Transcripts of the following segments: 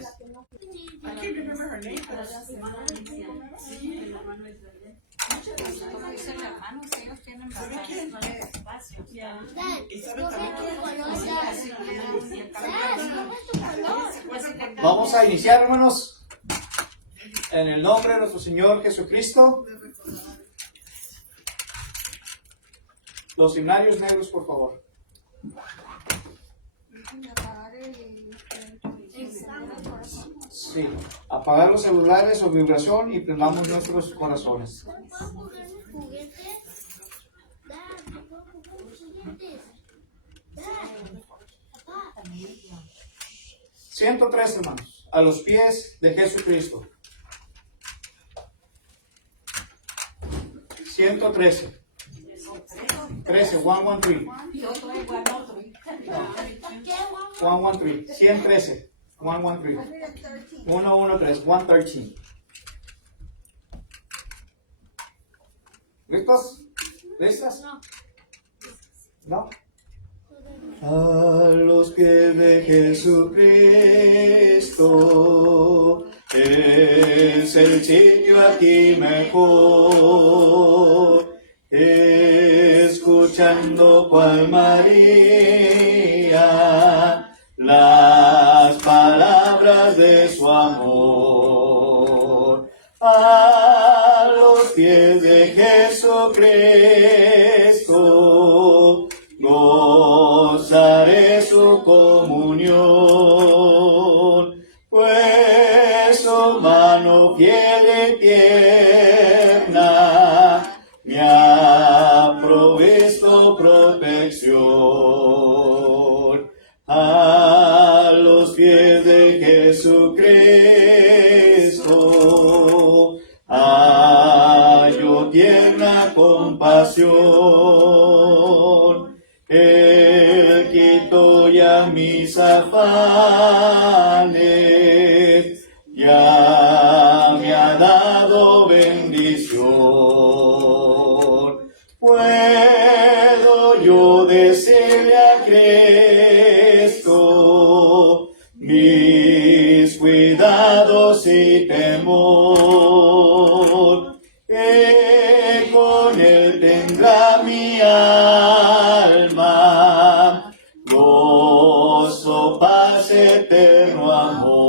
please. I can't remember her name, pero Vamos a iniciar, hermanos, en el nombre de nuestro Señor Jesucristo. Los himnarios negros, por favor. Sí, apagar los celulares o vibración y prendamos nuestros corazones. 103, hermanos, a los pies de Jesucristo. 113. 13, 113. 113. 113. 113. 113. 113. ¿Listos? ¿Listas? ¿No? A los pies de Jesucristo es el sitio aquí mejor, escuchando cual María las palabras de su amor. A los pies de Jesucristo gozaré su comunión, pues su mano fiel y tierna me ha provisto protección. A los pies de Jesucristo hallo tierna compasión. Él quitó ya mis afanes, ya me ha dado bendición. Puedo yo decirle a Cristo mis cuidados y temor, que con él tendrá mi alma gozo, paz, eterno amor.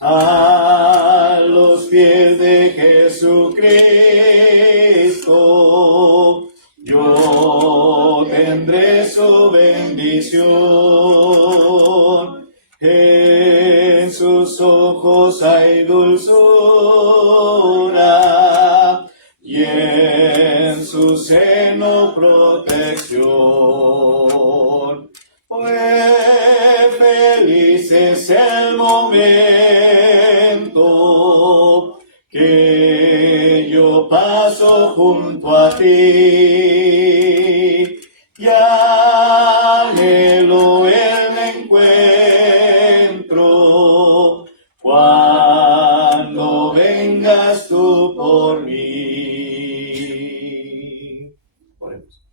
A los pies de Jesucristo yo tendré su bendición. En sus ojos hay dulzura y en su seno protección. Pues feliz es el momento que yo paso junto a ti, y anhelo el encuentro cuando vengas tú por mí. Oremos.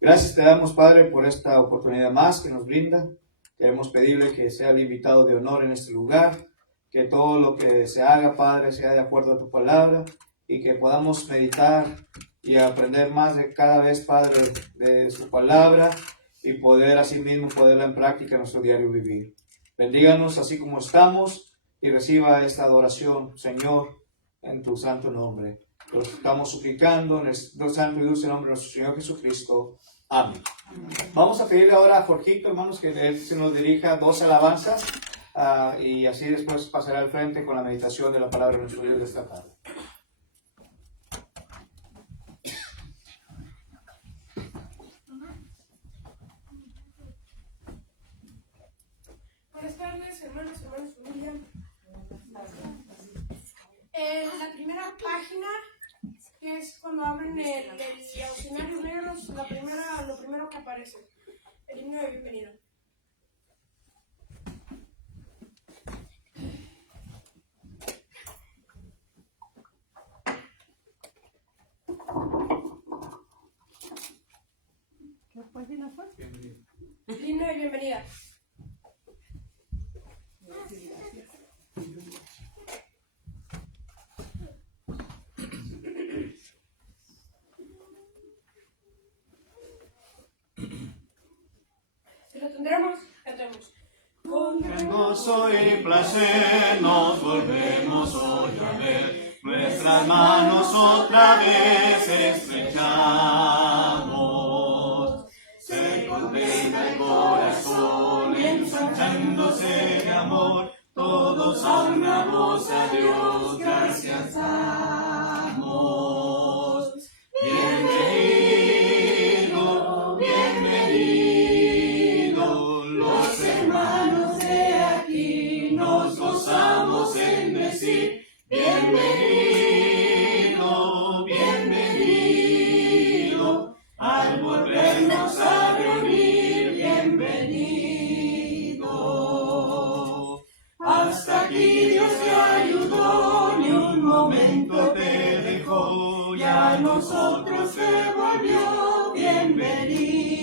Gracias te damos, Padre, por esta oportunidad más que nos brinda. Queremos pedirle que sea el invitado de honor en este lugar, que todo lo que se haga, Padre, sea de acuerdo a tu palabra, y que podamos meditar y aprender más de cada vez, Padre, de su palabra, y poder asimismo ponerla en práctica en nuestro diario vivir. Bendíganos así como estamos y reciba esta adoración, Señor, en tu santo nombre. Lo estamos suplicando en el santo y dulce nombre de nuestro Señor Jesucristo. Amén. Vamos a pedirle ahora a Jorgito, hermanos, que él se nos dirija 2 alabanzas y así después pasará al frente con la meditación de la palabra de nuestro Dios de esta tarde. Buenas tardes, hermanos, familia. En la primera página, que es cuando abren los himnarios negros, lo primero que aparece, el himno de bienvenida. ¿Qué página fue? El himno de bienvenida. con gozo y placer nos volvemos hoy a ver, nuestras manos otra vez estrechamos. Se contenta el corazón ensanchándose de amor, todos a una voz a Dios gracias damos. Bienvenido, bienvenido, los hermanos de aquí nos gozamos en decir, bienvenido, bienvenido, al volvernos a reunir, bienvenido. Hasta aquí Dios te ayudó, ni un momento te dejó, ya a nosotros se volvió bienvenido.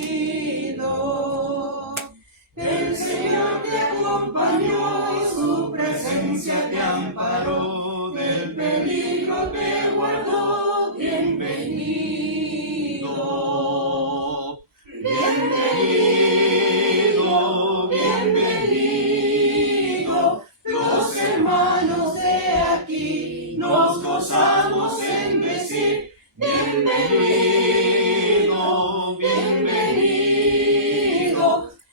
El Señor te acompañó, su presencia te amparó, del peligro te guardó, bienvenido. Bienvenido, bienvenido, los hermanos de aquí nos gozamos en decir, bienvenido, bienvenido,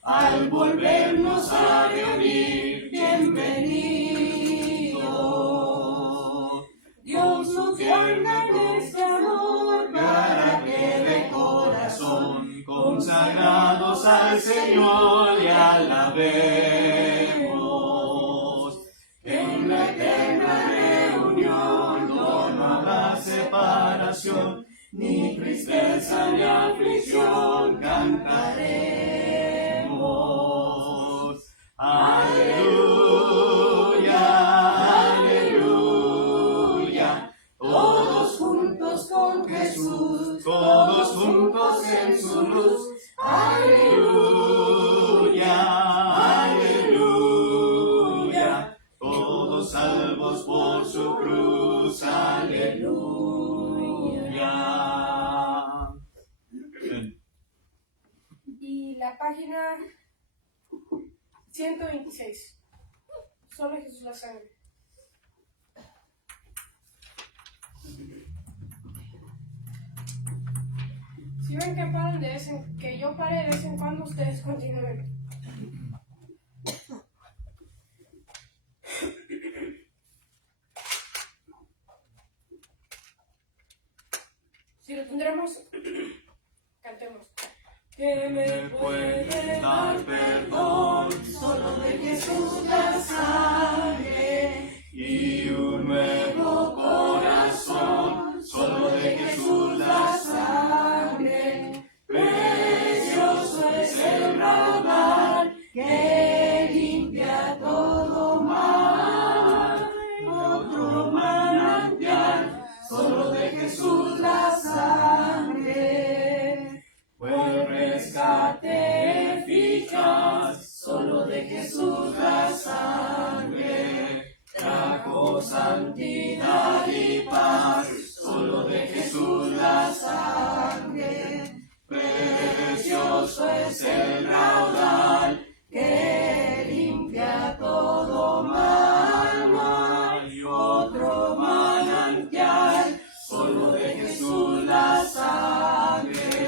al volvernos a reunir, bienvenido. Dios nos guarda en este amor para que de corazón consagrados al Señor y alabemos. En la eterna reunión no habrá separación, ni tristeza ni aflicción, cantaremos. Aleluya, aleluya, todos juntos con Jesús, todos juntos en su luz. Aleluya, aleluya, todos salvos por su cruz. Aleluya. Y la página 126. Solo Jesús la sangre. Si ven que paran que yo pare de vez en cuando, ustedes continúen. Si lo tendremos, cantemos. Que me puede dar perdón Solo de Jesús la sangre y un nuevo corazón. Solo de Jesús la sangre. Precioso es el raudal que limpia todo mal. Otro manantial. Solo de Jesús la sangre. Fue el rescate eficaz, solo de Jesús la sangre. Trajo santidad y paz, solo de Jesús la sangre. Precioso es el raudal que limpia todo mal. No hay otro manantial, solo de Jesús la sangre.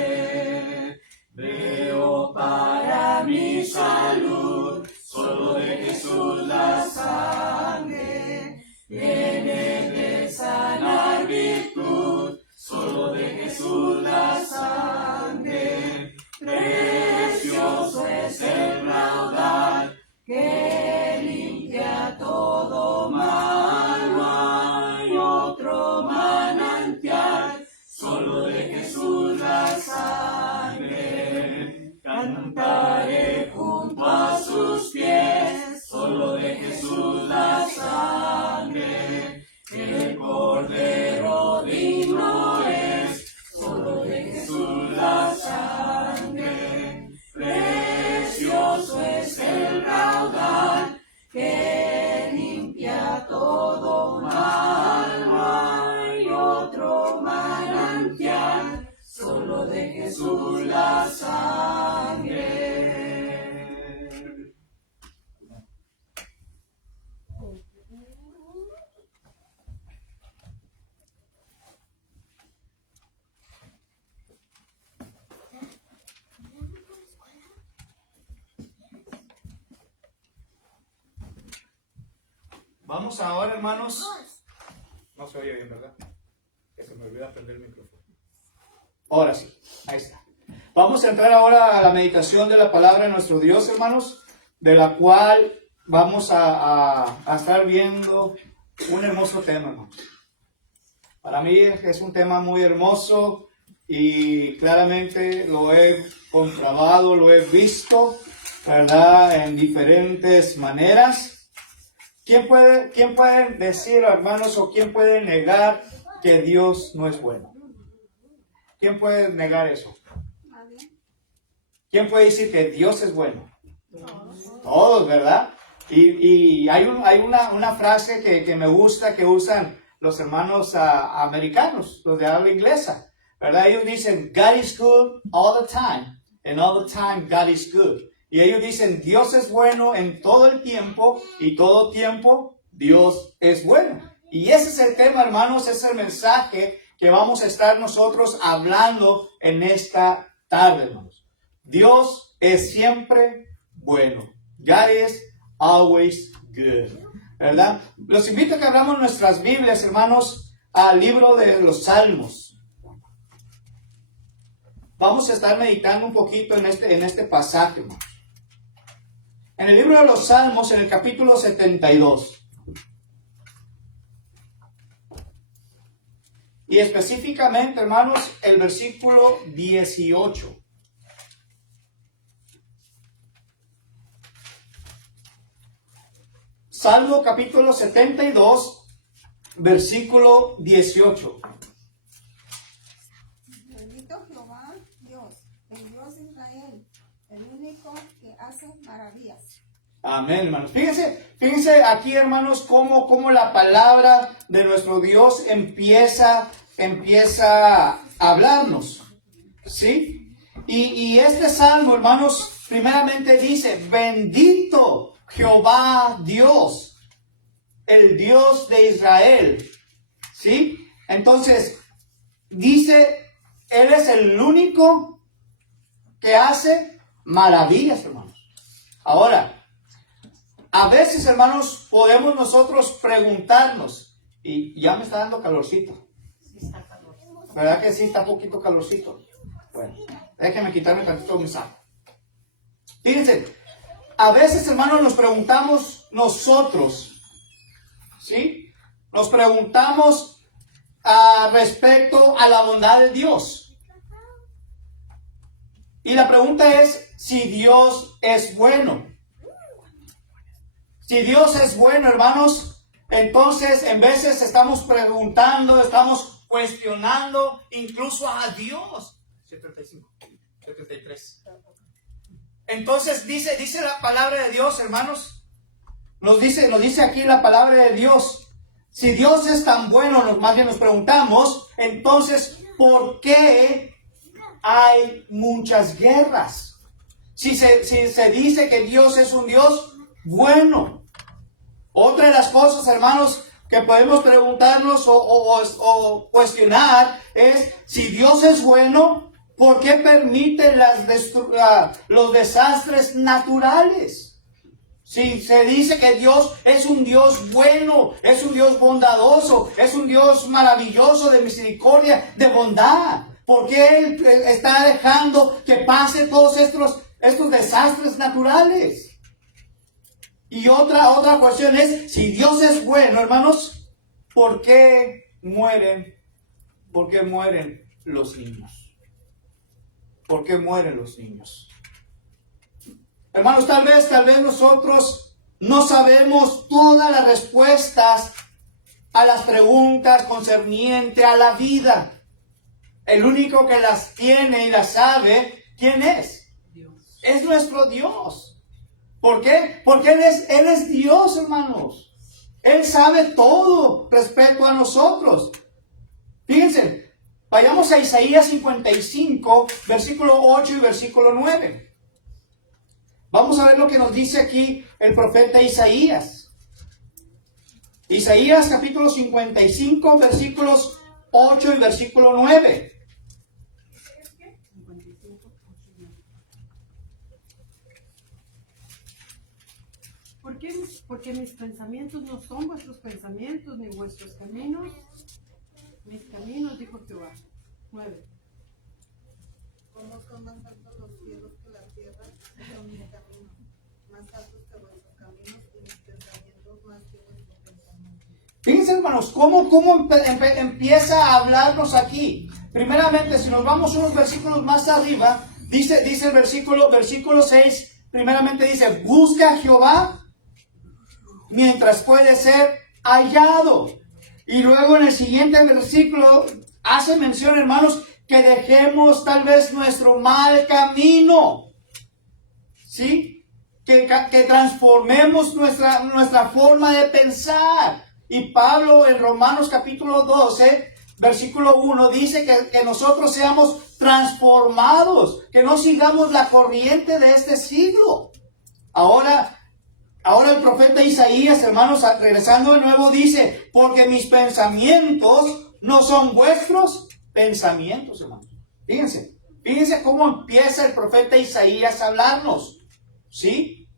Veo para mi salud, solo de Jesús la sangre. Viene de sanar virtud, solo de Jesús la sangre. Precioso es el raudal que limpia todo mal. No hay otro manantial, solo de Jesús la sangre. Cantaré junto a sus pies, solo de Jesús la sangre. El Cordero digno es, solo de Jesús la sangre. Precioso es el raudal que limpia todo mal. No hay otro manantial, solo de Jesús la sangre. Vamos ahora, hermanos. No se oye bien, ¿verdad? Que se me olvida prender el micrófono. Ahora sí, ahí está. Vamos a entrar ahora a la meditación de la palabra de nuestro Dios, hermanos, de la cual vamos a estar viendo un hermoso tema, hermanos. Para mí es un tema muy hermoso y claramente lo he comprobado, lo he visto, ¿verdad? En diferentes maneras. ¿Quién puede decir, hermanos, o quién puede negar que Dios no es bueno? ¿Quién puede negar eso? ¿Quién puede decir que Dios es bueno? Todos, ¿verdad? Y hay una frase que me gusta que usan los hermanos americanos, los de habla inglesa, ¿verdad? Ellos dicen, God is good all the time, and all the time God is good. Y ellos dicen, Dios es bueno en todo el tiempo, y todo tiempo Dios es bueno. Y ese es el tema, hermanos, ese es el mensaje que vamos a estar nosotros hablando en esta tarde, hermanos. Dios es siempre bueno. God is always good. ¿Verdad? Los invito a que abramos nuestras Biblias, hermanos, al libro de los Salmos. Vamos a estar meditando un poquito en este pasaje, hermanos. En el libro de los Salmos, en el capítulo 72. Y específicamente, hermanos, el versículo 18. Salmo capítulo 72, versículo 18. Bendito Jehová, Dios, el Dios de Israel, el único que hace maravillas. Amén, hermanos. Fíjense aquí, hermanos, cómo la palabra de nuestro Dios empieza a hablarnos. ¿Sí? Y este salmo, hermanos, primeramente dice, bendito Jehová Dios, el Dios de Israel. ¿Sí? Entonces, dice, Él es el único que hace maravillas, hermanos. Ahora, a veces, hermanos, podemos nosotros preguntarnos, y ya me está dando calorcito. ¿Verdad que sí está poquito calorcito? Bueno, déjenme quitarme tantito mi saco. Fíjense, a veces, hermanos, nos preguntamos nosotros, ¿sí? Nos preguntamos respecto a la bondad de Dios. Y la pregunta es si Dios es bueno. Si Dios es bueno, hermanos, entonces en veces estamos preguntando, estamos cuestionando incluso a Dios. 75, 73. Entonces dice la palabra de Dios, hermanos. Nos dice aquí la palabra de Dios. Si Dios es tan bueno, más bien nos preguntamos, entonces, ¿por qué hay muchas guerras? Si se dice que Dios es un Dios bueno. Otra de las cosas, hermanos, que podemos preguntarnos o cuestionar es, si Dios es bueno, ¿por qué permite los desastres naturales? Si se dice que Dios es un Dios bueno, es un Dios bondadoso, es un Dios maravilloso de misericordia, de bondad, ¿por qué Él está dejando que pase todos estos desastres naturales? Y otra cuestión es, si Dios es bueno, hermanos, ¿por qué mueren los niños? ¿Por qué mueren los niños? Hermanos, tal vez nosotros no sabemos todas las respuestas a las preguntas concernientes a la vida. El único que las tiene y las sabe, ¿quién es? Dios. Es nuestro Dios. ¿Por qué? Porque Él es Dios, hermanos. Él sabe todo respecto a nosotros. Fíjense, vayamos a Isaías 55, versículo 8 y versículo 9. Vamos a ver lo que nos dice aquí el profeta Isaías. Isaías capítulo 55, versículos 8 y versículo 9. Porque mis pensamientos no son vuestros pensamientos, ni vuestros caminos. Mis caminos, dijo Jehová. 9. Como son más altos los cielos que la tierra, son mis caminos, más altos que vuestros caminos y mis pensamientos más que vuestros pensamientos. Fíjense, hermanos, cómo empieza a hablarnos aquí. Primeramente, si nos vamos unos versículos más arriba, dice el versículo 6, primeramente dice, busca a Jehová mientras puede ser hallado. Y luego en el siguiente versículo hace mención, hermanos, que dejemos tal vez nuestro mal camino. ¿Sí? Que transformemos nuestra forma de pensar. Y Pablo en Romanos capítulo 12, versículo 1, dice que nosotros seamos transformados, que no sigamos la corriente de este siglo. Ahora el profeta Isaías, hermanos, regresando de nuevo, dice, porque mis pensamientos no son vuestros pensamientos, hermanos. Fíjense cómo empieza el profeta Isaías a hablarnos. ¿Sí?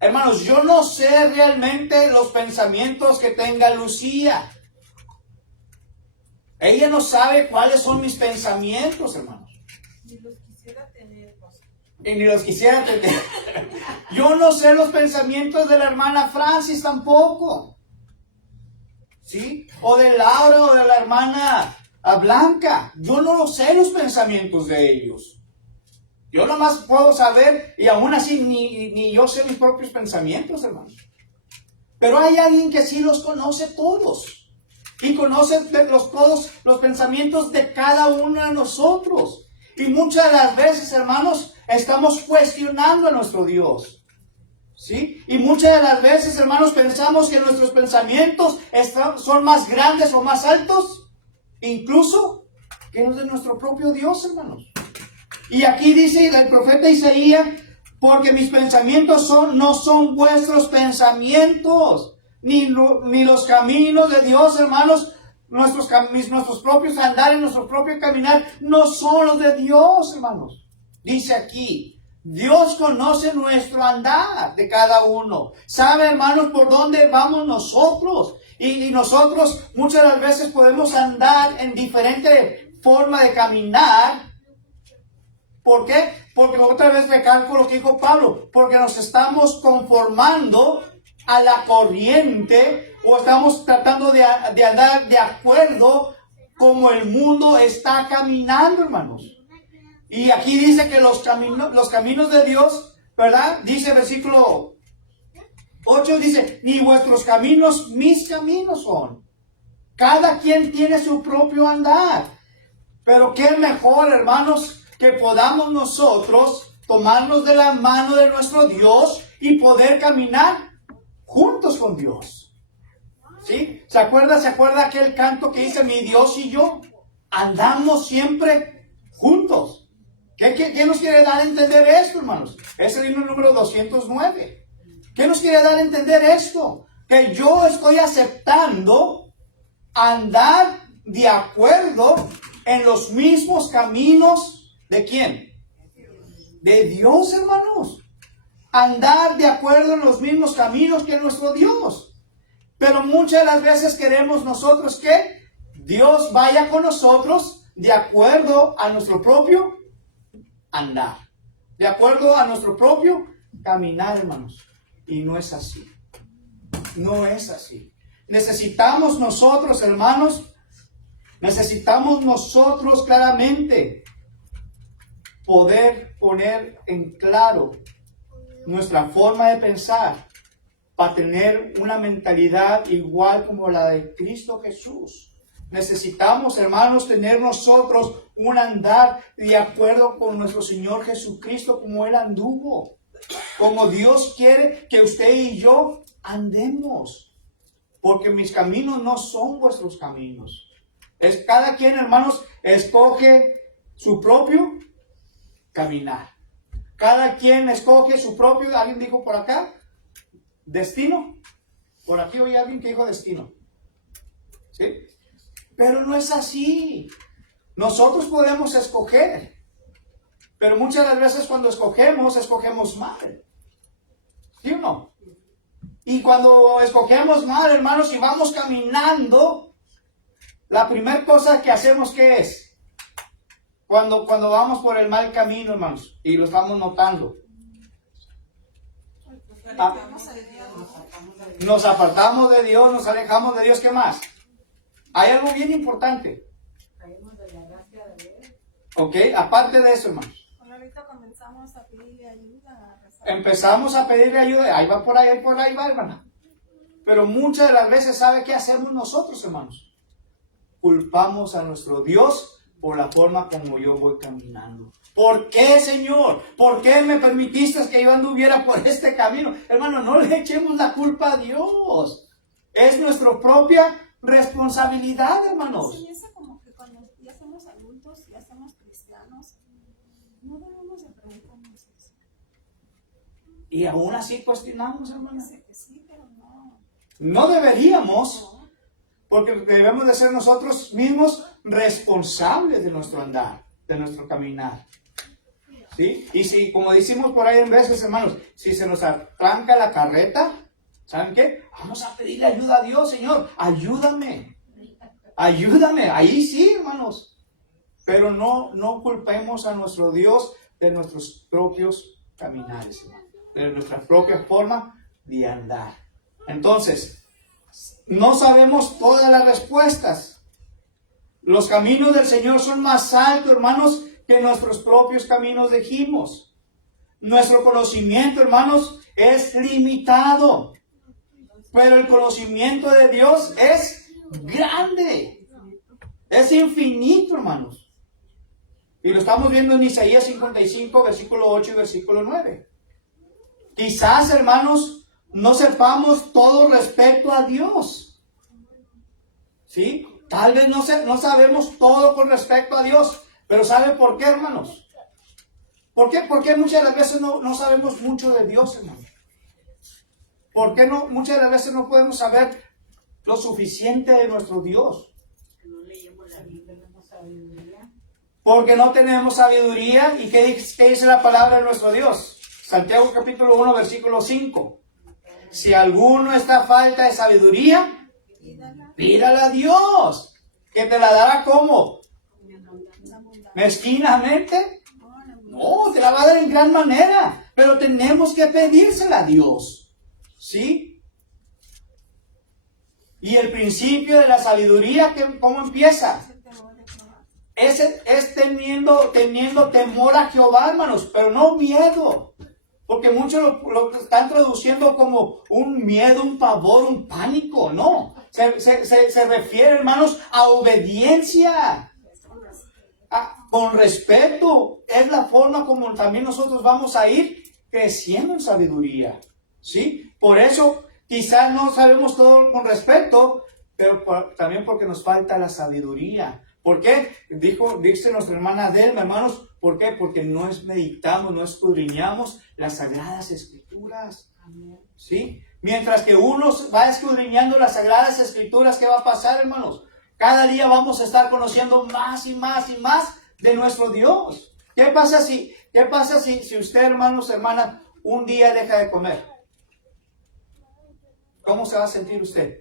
Hermanos, yo no sé realmente los pensamientos que tenga Lucía. Ella no sabe cuáles son mis pensamientos, hermanos. Ni los quisiera tener, pues. Y ni los quisiera tener. Yo no sé los pensamientos de la hermana Francis tampoco. ¿Sí? O de Laura o de la hermana Blanca. Yo no sé los pensamientos de ellos. Yo nomás puedo saber, y aún así ni yo sé mis propios pensamientos, hermanos. Pero hay alguien que sí los conoce todos. Y conoce todos los pensamientos de cada uno de nosotros. Y muchas de las veces, hermanos, estamos cuestionando a nuestro Dios. ¿Sí? Y muchas de las veces, hermanos, pensamos que nuestros pensamientos son más grandes o más altos, incluso que los de nuestro propio Dios, hermanos. Y aquí dice el profeta Isaías, porque mis pensamientos no son vuestros pensamientos, ni los caminos de Dios, hermanos, nuestros propios andares, nuestro propio caminar, no son los de Dios, hermanos. Dice aquí, Dios conoce nuestro andar de cada uno. Sabe, hermanos, por dónde vamos nosotros. Y nosotros muchas de las veces podemos andar en diferente forma de caminar. ¿Por qué? Porque otra vez recalco lo que dijo Pablo, porque nos estamos conformando a la corriente o estamos tratando de andar de acuerdo como el mundo está caminando, hermanos. Y aquí dice que los caminos de Dios, ¿verdad? Dice versículo 8, dice, ni vuestros caminos, mis caminos son. Cada quien tiene su propio andar. Pero qué mejor, hermanos, que podamos nosotros tomarnos de la mano de nuestro Dios y poder caminar juntos con Dios. ¿Sí? ¿Se acuerda aquel canto que dice mi Dios y yo? Andamos siempre juntos. ¿Qué nos quiere dar a entender esto, hermanos? Es el himno número 209. ¿Qué nos quiere dar a entender esto? Que yo estoy aceptando andar de acuerdo en los mismos caminos. ¿De quién? De Dios, hermanos. Andar de acuerdo en los mismos caminos que nuestro Dios. Pero muchas de las veces queremos nosotros que Dios vaya con nosotros de acuerdo a nuestro propio andar. De acuerdo a nuestro propio caminar, hermanos. Y no es así. No es así. Necesitamos nosotros, hermanos, claramente poder poner en claro nuestra forma de pensar para tener una mentalidad igual como la de Cristo Jesús. Necesitamos, hermanos, tener nosotros un andar de acuerdo con nuestro Señor Jesucristo como Él anduvo. Como Dios quiere que usted y yo andemos. Porque mis caminos no son vuestros caminos. Cada quien, hermanos, escoge su propio caminar. Cada quien escoge su propio, alguien dijo por acá, destino. Por aquí oí alguien que dijo destino. ¿Sí? Pero no es así. Nosotros podemos escoger. Pero muchas de las veces cuando escogemos mal. ¿Sí o no? Y cuando escogemos mal, hermanos, y vamos caminando, la primera cosa que hacemos, ¿qué es? Cuando vamos por el mal camino, hermanos, y lo estamos notando. Nos apartamos de Dios, nos alejamos de Dios, ¿qué más? Hay algo bien importante. Ok, aparte de eso, hermanos. Ahorita comenzamos a pedirle ayuda. Empezamos a pedirle ayuda, ahí va por ahí va, hermana. Pero muchas de las veces, ¿sabe qué hacemos nosotros, hermanos? Culpamos a nuestro Dios por la forma como yo voy caminando. ¿Por qué, Señor? ¿Por qué me permitiste que yo anduviera por este camino? Hermano, no le echemos la culpa a Dios. Es nuestra propia responsabilidad, hermanos. Sí, eso como que cuando ya somos adultos, ya somos cristianos, no debemos de preguntarnos eso. Y aún así cuestionamos, hermanos. Dice que sí, pero no. No deberíamos, porque debemos de ser nosotros mismos responsables de nuestro andar, de nuestro caminar. ¿Sí? Y si, como decimos por ahí en veces, hermanos, si se nos arranca la carreta, ¿saben qué? Vamos a pedirle ayuda a Dios, Señor, ayúdame. Ayúdame, ahí sí, hermanos. Pero no culpemos a nuestro Dios de nuestros propios caminares, hermanos, de nuestra propia forma de andar. Entonces, no sabemos todas las respuestas. Los caminos del Señor son más altos, hermanos, que nuestros propios caminos dijimos. Nuestro conocimiento, hermanos, es limitado. Pero el conocimiento de Dios es grande. Es infinito, hermanos. Y lo estamos viendo en Isaías 55, versículo 8 y versículo 9. Quizás, hermanos, no sepamos todo respecto a Dios. ¿Sí? Tal vez no sabemos todo con respecto a Dios. Pero ¿sabe por qué, hermanos? ¿Por qué muchas de las veces no sabemos mucho de Dios, hermanos? ¿Por qué muchas de las veces no podemos saber lo suficiente de nuestro Dios? Porque no tenemos sabiduría. ¿Y qué dice la palabra de nuestro Dios? Santiago capítulo 1, versículo 5. Si alguno está a falta de sabiduría, pídala a Dios, que te la dará ¿cómo? ¿Mezquinamente? No, te la va a dar en gran manera, pero tenemos que pedírsela a Dios. ¿Sí? Y el principio de la sabiduría, ¿cómo empieza? Es teniendo temor a Jehová, hermanos, pero no miedo. Porque muchos lo están traduciendo como un miedo, un pavor, un pánico. No, se refiere, hermanos, a obediencia. Con respeto. Es la forma como también nosotros vamos a ir creciendo en sabiduría. ¿Sí? Por eso quizás no sabemos todo con respeto, pero también porque nos falta la sabiduría. ¿Por qué? Dice nuestra hermana Delma, hermanos, ¿por qué? Porque no meditamos, no escudriñamos las Sagradas Escrituras. ¿Sí? Mientras que uno va escudriñando las Sagradas Escrituras, ¿qué va a pasar, hermanos? Cada día vamos a estar conociendo más y más y más de nuestro Dios. ¿Qué pasa si usted, hermanos, hermanas, un día deja de comer? ¿Cómo se va a sentir usted?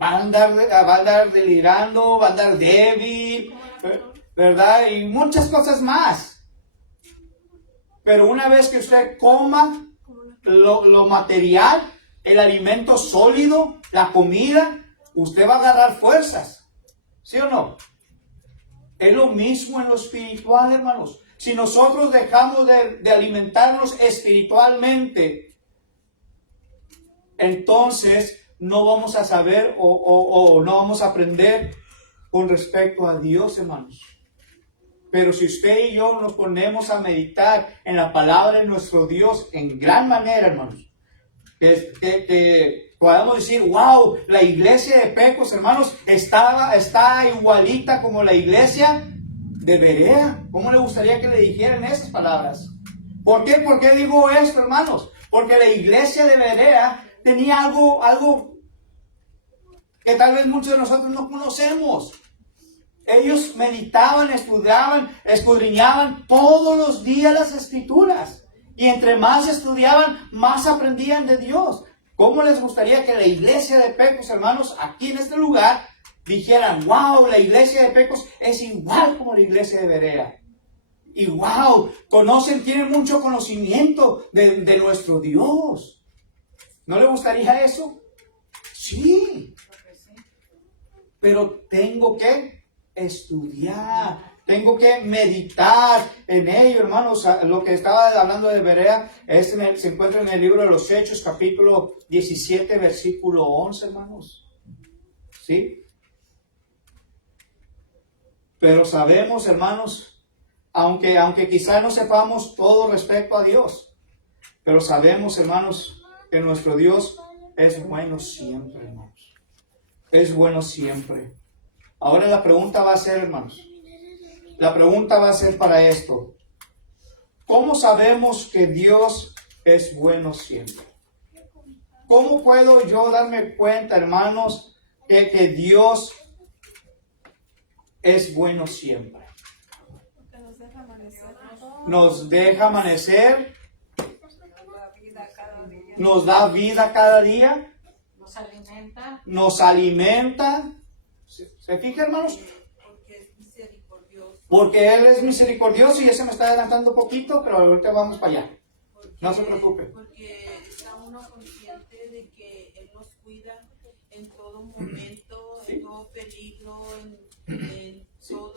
Va a andar delirando, va a andar débil, ¿verdad? Y muchas cosas más. Pero una vez que usted coma lo material, el alimento sólido, la comida, usted va a agarrar fuerzas. ¿Sí o no? Es lo mismo en lo espiritual, hermanos. Si nosotros dejamos de alimentarnos espiritualmente, entonces no vamos a saber o no vamos a aprender con respecto a Dios, hermanos. Pero si usted y yo nos ponemos a meditar en la palabra de nuestro Dios en gran manera, hermanos, que podamos decir, wow, la iglesia de Pecos, hermanos, está igualita como la iglesia de Berea. ¿Cómo le gustaría que le dijeran esas palabras? ¿Por qué? ¿Por qué digo esto, hermanos? Porque la iglesia de Berea tenía algo que tal vez muchos de nosotros no conocemos. Ellos meditaban, estudiaban, escudriñaban todos los días las Escrituras. Y entre más estudiaban, más aprendían de Dios. ¿Cómo les gustaría que la iglesia de Pecos, hermanos, aquí en este lugar, dijeran, wow, la iglesia de Pecos es igual como la iglesia de Berea? Y wow, tienen mucho conocimiento de nuestro Dios. ¿No le gustaría eso? Sí. Pero tengo que estudiar. Tengo que meditar en ello, hermanos. Lo que estaba hablando de Berea se encuentra en el libro de los Hechos, capítulo 17, versículo 11, hermanos. ¿Sí? Pero sabemos, hermanos, aunque quizá no sepamos todo respecto a Dios, pero sabemos, hermanos, que nuestro Dios es bueno siempre, hermanos. Es bueno siempre. Ahora la pregunta va a ser, hermanos, la pregunta va a ser para esto. ¿Cómo sabemos que Dios es bueno siempre? ¿Cómo puedo yo darme cuenta, hermanos, que Dios es bueno siempre? Porque nos deja amanecer. Nos deja amanecer, Nos da vida cada día. nos da vida cada día, Nos alimenta. ¿Se fija, hermanos? Porque es misericordioso. Porque Él es misericordioso y ese me está adelantando un poquito, pero ahorita vamos para allá. No se preocupe. Porque está uno consciente de que Él nos cuida en todo momento, en todo peligro, en todo.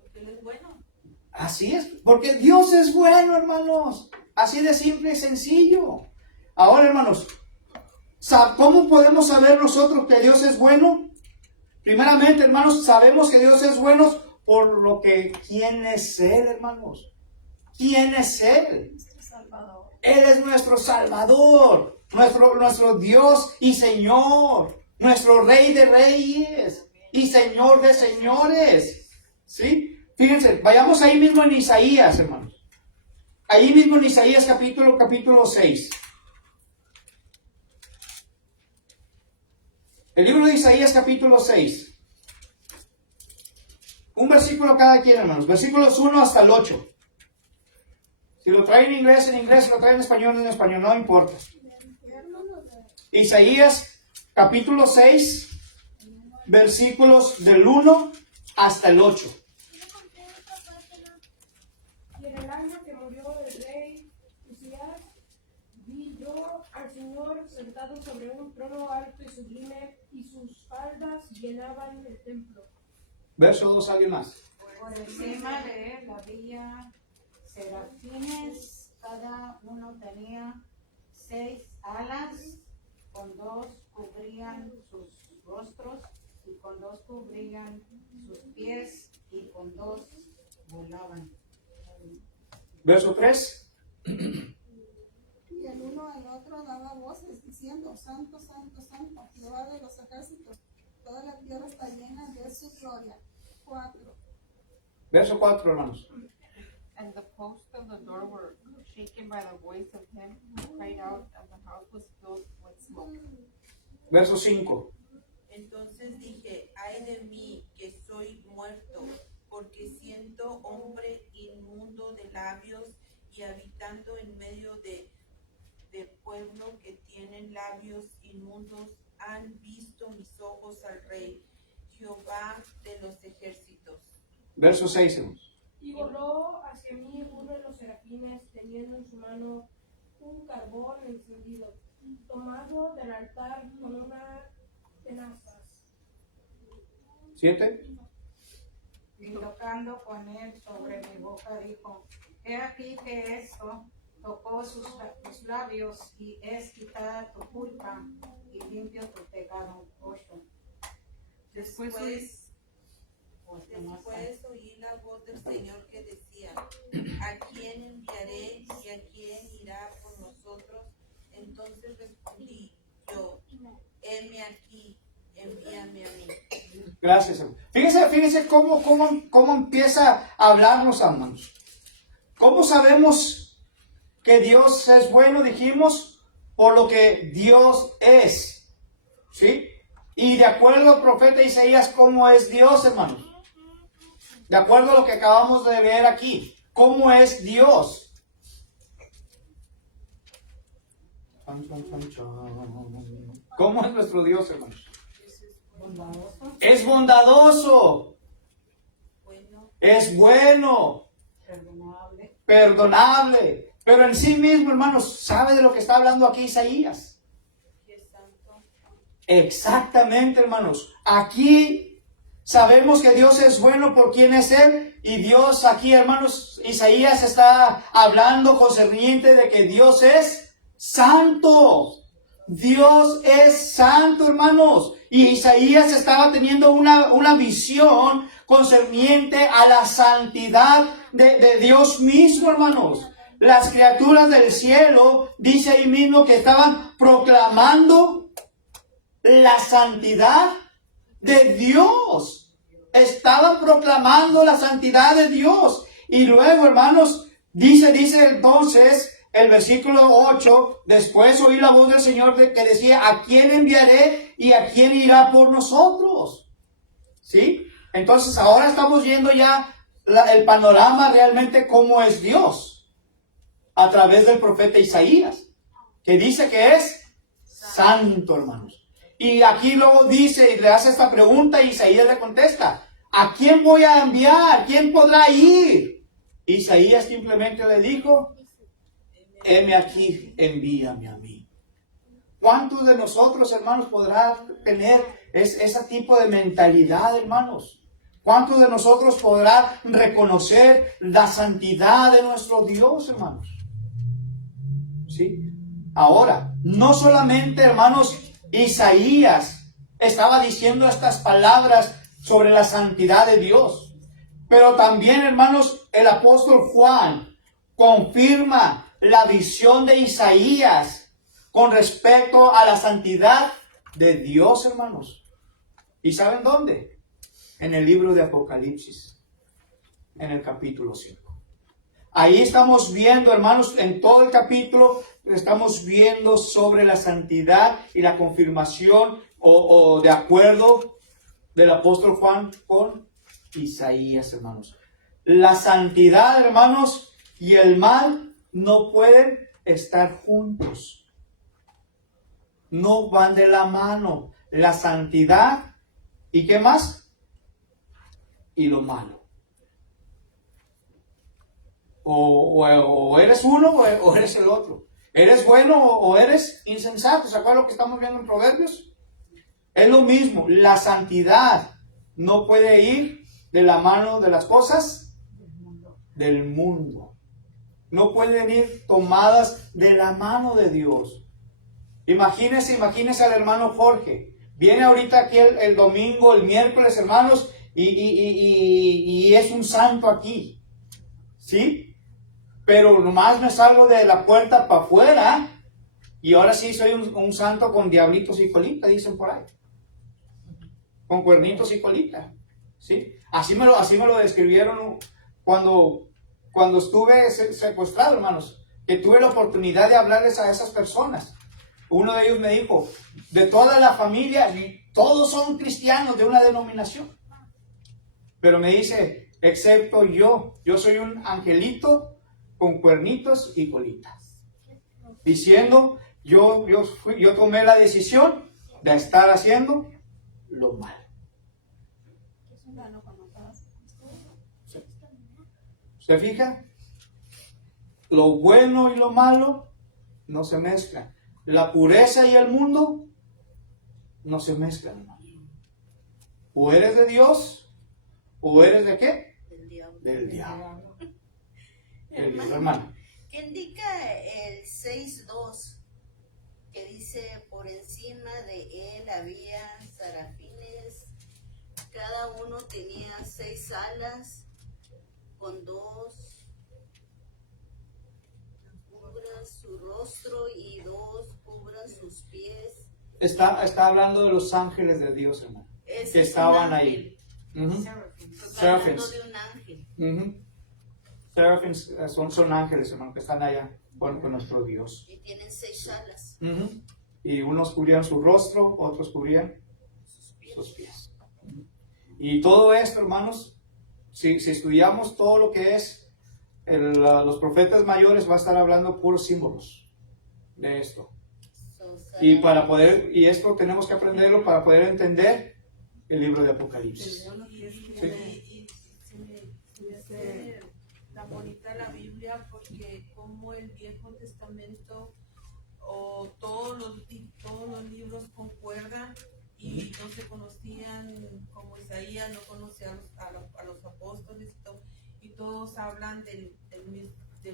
Porque Él es bueno. Así es, porque Dios es bueno, hermanos. Así de simple y sencillo. Ahora, hermanos, ¿cómo podemos saber nosotros que Dios es bueno? Primeramente, hermanos, sabemos que Dios es bueno por ¿quién es Él, hermanos? ¿Quién es Él? Salvador. Él es nuestro Salvador, nuestro Dios y Señor, nuestro Rey de Reyes y Señor de Señores. ¿Sí? Fíjense, vayamos ahí mismo en Isaías, hermanos. Ahí mismo en Isaías capítulo 6. El libro de Isaías capítulo 6. Un versículo cada quien, hermanos. Versículos 1 hasta el 8. Si lo traen en inglés, si lo traen en español, no importa. Isaías capítulo 6, versículos del 1 hasta el 8. Y en el año que murió el rey Usías, vi yo al Señor sentado sobre un trono alto y sublime, y sus faldas llenaban el templo. Verso 2, ¿alguien más? Por encima de él había serafines, cada uno tenía 6 alas, con 2 cubrían sus rostros, y con 2 cubrían sus pies, y con 2 volaban. Verso 3. Y el uno al otro daba voces diciendo, Santo, Santo, Santo, Jehová de los ejércitos, toda la tierra está llena de su gloria. 4. Verso 4, hermanos. And the posts of the door were shaken by the voice of him who cried out, and the house was filled with smoke. Verso 5. Entonces dije, ay de mí que soy muerto, porque siento hombre inmundo de labios y habitando en medio de pueblo que tienen labios inmundos, han visto mis ojos al Rey, Jehová de los ejércitos. Verso 6, hermanos. Y voló hacia mí uno de los serafines, teniendo en su mano un carbón encendido, tomado del altar con una tenazas. 7. Y tocando con él sobre mi boca dijo, he aquí que esto tocó tus labios y es quitada tu culpa y limpio tu pecado. 8. Después oí la voz del Señor que decía, ¿a quién enviaré y a quién irá por nosotros? Entonces respondí yo, heme aquí, envíame a mí. Gracias, hermano. Fíjense cómo empieza a hablar los hermanos. ¿Cómo sabemos que Dios es bueno? Dijimos, por lo que Dios es. ¿Sí? Y de acuerdo al profeta Isaías, ¿cómo es Dios, hermanos? De acuerdo a lo que acabamos de leer aquí. cómo es Dios. ¿Cómo es nuestro Dios, hermanos? Bondadoso, Es bondadoso, Bueno, es bueno, perdonable, perdonable. Pero en sí mismo, hermanos, ¿sabe de lo que está hablando aquí Isaías? que es santo. Exactamente, hermanos. Aquí sabemos que Dios es bueno por quien es Él. Y Dios aquí, hermanos, Isaías está hablando concerniente de que Dios es santo. Dios es santo, hermanos. Y Isaías estaba teniendo una visión concerniente a la santidad de Dios mismo, hermanos. Las criaturas del cielo, dice ahí mismo que estaban proclamando la santidad de Dios. Estaban proclamando la santidad de Dios. Y luego, hermanos, dice entonces el versículo 8, después oí la voz del Señor que decía, ¿a quién enviaré y a quién irá por nosotros? ¿Sí? Entonces ahora estamos viendo ya el panorama realmente cómo es Dios a través del profeta Isaías, que dice que es santo, hermanos. Y aquí luego dice y le hace esta pregunta y Isaías le contesta, ¿a quién voy a enviar? ¿Quién podrá ir? Isaías simplemente le dijo, heme aquí, envíame a mí. ¿Cuántos de nosotros, hermanos, podrá tener ese tipo de mentalidad, hermanos? ¿Cuántos de nosotros podrá reconocer la santidad de nuestro Dios, hermanos? ¿Sí? Ahora, no solamente, hermanos, Isaías estaba diciendo estas palabras sobre la santidad de Dios, pero también, hermanos, el apóstol Juan confirma la visión de Isaías con respecto a la santidad de Dios, hermanos. ¿Y saben dónde? En el libro de Apocalipsis, en el capítulo 5. Ahí estamos viendo, hermanos, en todo el capítulo, estamos viendo sobre la santidad y la confirmación o de acuerdo del apóstol Juan con Isaías, hermanos. La santidad, hermanos, y el mal no pueden estar juntos. No van de la mano. La santidad y ¿qué más? Y lo malo. O eres uno o eres el otro. ¿Eres bueno o eres insensato? ¿Se acuerdan lo que estamos viendo en Proverbios? Es lo mismo. La santidad no puede ir de la mano de las cosas del mundo. No pueden ir tomadas de la mano de Dios. Imagínense al hermano Jorge. Viene ahorita aquí el domingo, el miércoles, hermanos, y es un santo aquí. ¿Sí? Pero nomás me salgo de la puerta para afuera y ahora sí soy un santo con diablitos y colita, dicen por ahí. Con cuernitos y colita. ¿Sí? Así me lo describieron cuando estuve secuestrado, hermanos. Que tuve la oportunidad de hablarles a esas personas. Uno de ellos me dijo, de toda la familia, todos son cristianos de una denominación. Pero me dice, excepto yo soy un angelito con cuernitos y colitas. Diciendo, yo tomé la decisión de estar haciendo lo malo. ¿Se fija? Lo bueno y lo malo no se mezclan. La pureza y el mundo no se mezclan, hermano. O eres de Dios, o eres de qué? Del diablo. Del diablo. Hermano. ¿Qué indica el 6.2? Que dice, por encima de él había serafines, cada uno tenía 6 alas, con 2 cubran su rostro y 2 cubran sus pies. Está hablando de los ángeles de Dios, hermano, Ese que es estaban un ahí. ángel. Está hablando de un ángel. Serafines son ángeles, hermano, que están allá con nuestro Dios. Y tienen 6 alas. Y unos cubrían su rostro, otros cubrían sus pies. Y todo esto, hermanos, si estudiamos todo lo que es Los profetas mayores va a estar hablando puros símbolos de esto. Y esto tenemos que aprenderlo para poder entender el libro de Apocalipsis. Y se me hace tan bonita la Biblia porque como el Viejo Testamento o todos los libros concuerdan y no se conocían, como Isaías no conocía a los apóstoles y todos hablan del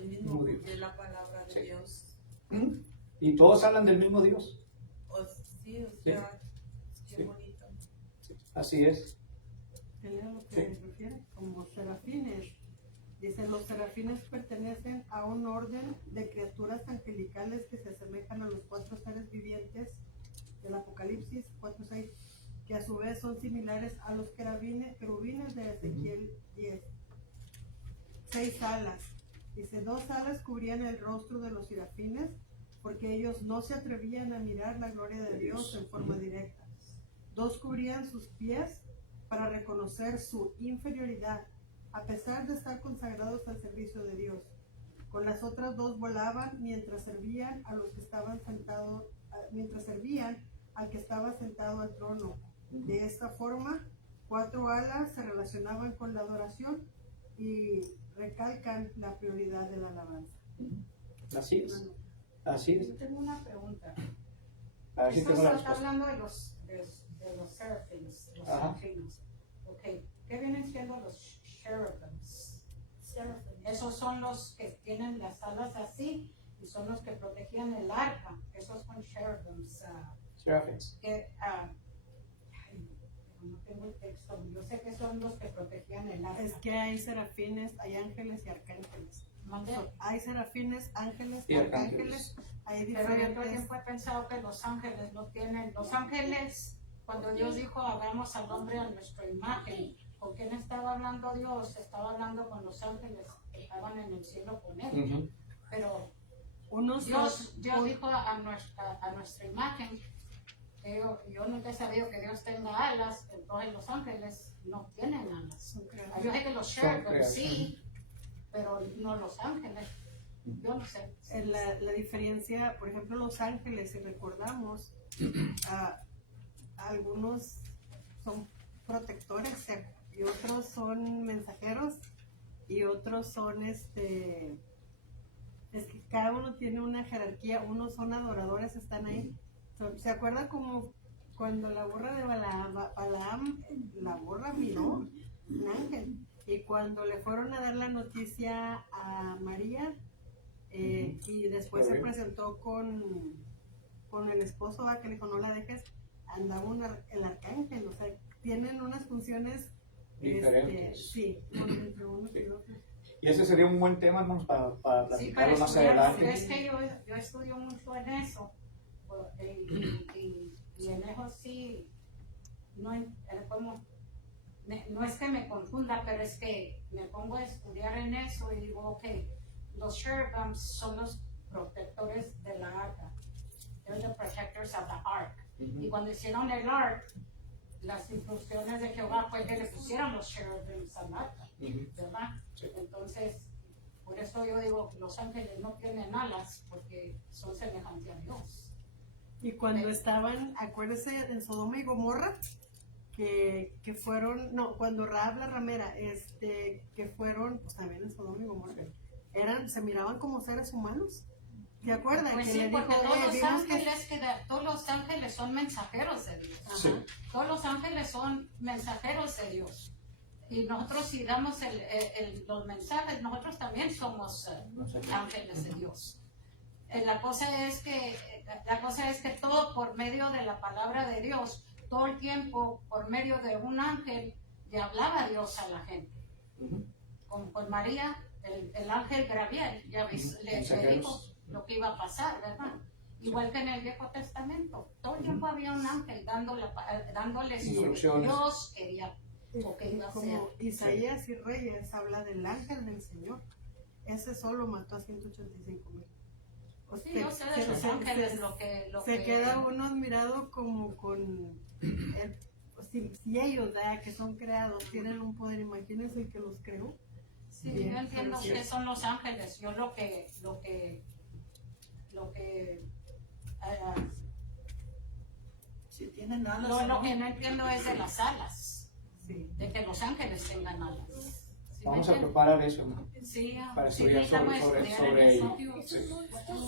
mismo de la palabra de Dios. Y todos hablan del mismo Dios. Qué bonito. Así es. Lea lo que refiere como serafines. Dice, los serafines pertenecen a un orden de criaturas angelicales que se asemejan a los 4 seres vivientes del Apocalipsis 4:6, que a su vez son similares a los querubines de Ezequiel 10. 6 alas. Dice, 2 alas cubrían el rostro de los serafines porque ellos no se atrevían a mirar la gloria de Dios en forma directa. 2 cubrían sus pies para reconocer su inferioridad, a pesar de estar consagrados al servicio de Dios. Con las otras 2 volaban mientras servían a los que estaban sentados, mientras servían al que estaba sentado al trono. De esta forma, 4 alas se relacionaban con la adoración y recalcan la prioridad de la alabanza. Así es. Así es. Yo tengo una pregunta. A ver si Esto tengo la está respuesta. hablando de los serafines, los serafines. Okay. ¿Qué vienen siendo los cherubims? Esos son los que tienen las alas así y son los que protegían el arca. Esos son cherubims. Serafines. No tengo el texto. Yo sé que son los que protegían el arca. Es que hay serafines, hay ángeles y arcángeles. ¿Mande? Hay serafines, ángeles Y y arcángeles. arcángeles. Hay Pero yo todo el diferentes. tiempo he pensado que los ángeles no tienen. Los ángeles, cuando Dios dijo hagamos al hombre a nuestra imagen, ¿con quién estaba hablando Dios? Estaba hablando con los ángeles que estaban en el cielo con él. Pero Dios dijo a nuestra imagen. Yo nunca he sabido que Dios tenga alas, entonces los ángeles no tienen alas. Yo sé que los cherubims sí, pero no los ángeles. Yo no sé. La diferencia, por ejemplo, los ángeles, si recordamos, algunos son protectores y otros son mensajeros y otros son es que cada uno tiene una jerarquía, unos son adoradores, están ahí. ¿Se acuerda como cuando la burra de Balaam, la burra miró un ángel? Y cuando le fueron a dar la noticia a María, y después se presentó con el esposo, que le dijo no la dejes, andaba el arcángel, o sea, tienen unas funciones diferentes. Sí, entre unos y otros. Y ese sería un buen tema, hermanos, para platicarlo más adelante. Es que yo estudio mucho en eso. Y en eso sí, no es que me confunda, pero es que me pongo a estudiar en eso y digo, ok, los cherubims son los protectores de la arca. They're the protectors of the ark. Y cuando hicieron el ark, las instrucciones de Jehová fue que le pusieran los cherubims al arca, ¿verdad? Entonces, por eso yo digo que los ángeles no tienen alas porque son semejantes a Dios. Y cuando estaban, acuérdese en Sodoma y Gomorra, que fueron, no, cuando Rahab la ramera, que fueron, pues también en Sodoma y Gomorra, se miraban como seres humanos. ¿Te acuerdas? Pues que sí, le porque dijo, todos los ángeles son mensajeros de Dios. Sí. Todos los ángeles son mensajeros de Dios. Y nosotros si damos los mensajes, nosotros también somos ángeles de Dios. La cosa es que todo por medio de la palabra de Dios, todo el tiempo por medio de un ángel le hablaba Dios a la gente. Con María, el ángel Gabriel, ya ves, le dijo lo que iba a pasar, ¿verdad? Igual que en el Viejo Testamento, todo el tiempo había un ángel dándoles instrucciones. Dios quería o que iba a hacer. como Isaías y Reyes habla del ángel del Señor. Ese solo mató a 185,000. Sí, yo sé de los ángeles lo que se queda uno admirado como con si ellos que son creados tienen un poder, imagínense el que los creó. Sí, yo entiendo que son los ángeles. Yo lo que Si tienen alas, lo ¿no? que no entiendo es de las alas, Sí. de que los ángeles tengan alas. ¿Sí me Vamos a entiende? preparar eso, hermano, Sí, para sí, estudiar necesitamos sobre estudiar en ello. eso.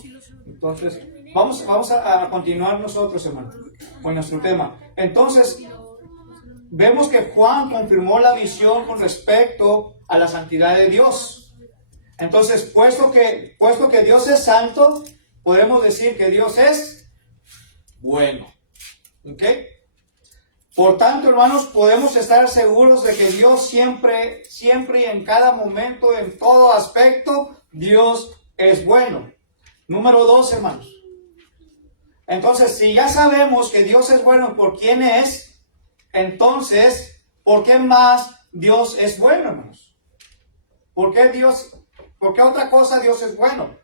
Sí. Entonces, vamos a continuar nosotros, hermano, con nuestro tema. Entonces, vemos que Juan confirmó la visión con respecto a la santidad de Dios. Entonces, puesto que Dios es santo, podemos decir que Dios es bueno. ¿Ok? Por tanto, hermanos, podemos estar seguros de que Dios siempre y en cada momento, en todo aspecto, Dios es bueno. Número 2, hermanos. Entonces, si ya sabemos que Dios es bueno por quién es, entonces, ¿por qué más Dios es bueno, hermanos? ¿Por qué otra cosa Dios es bueno?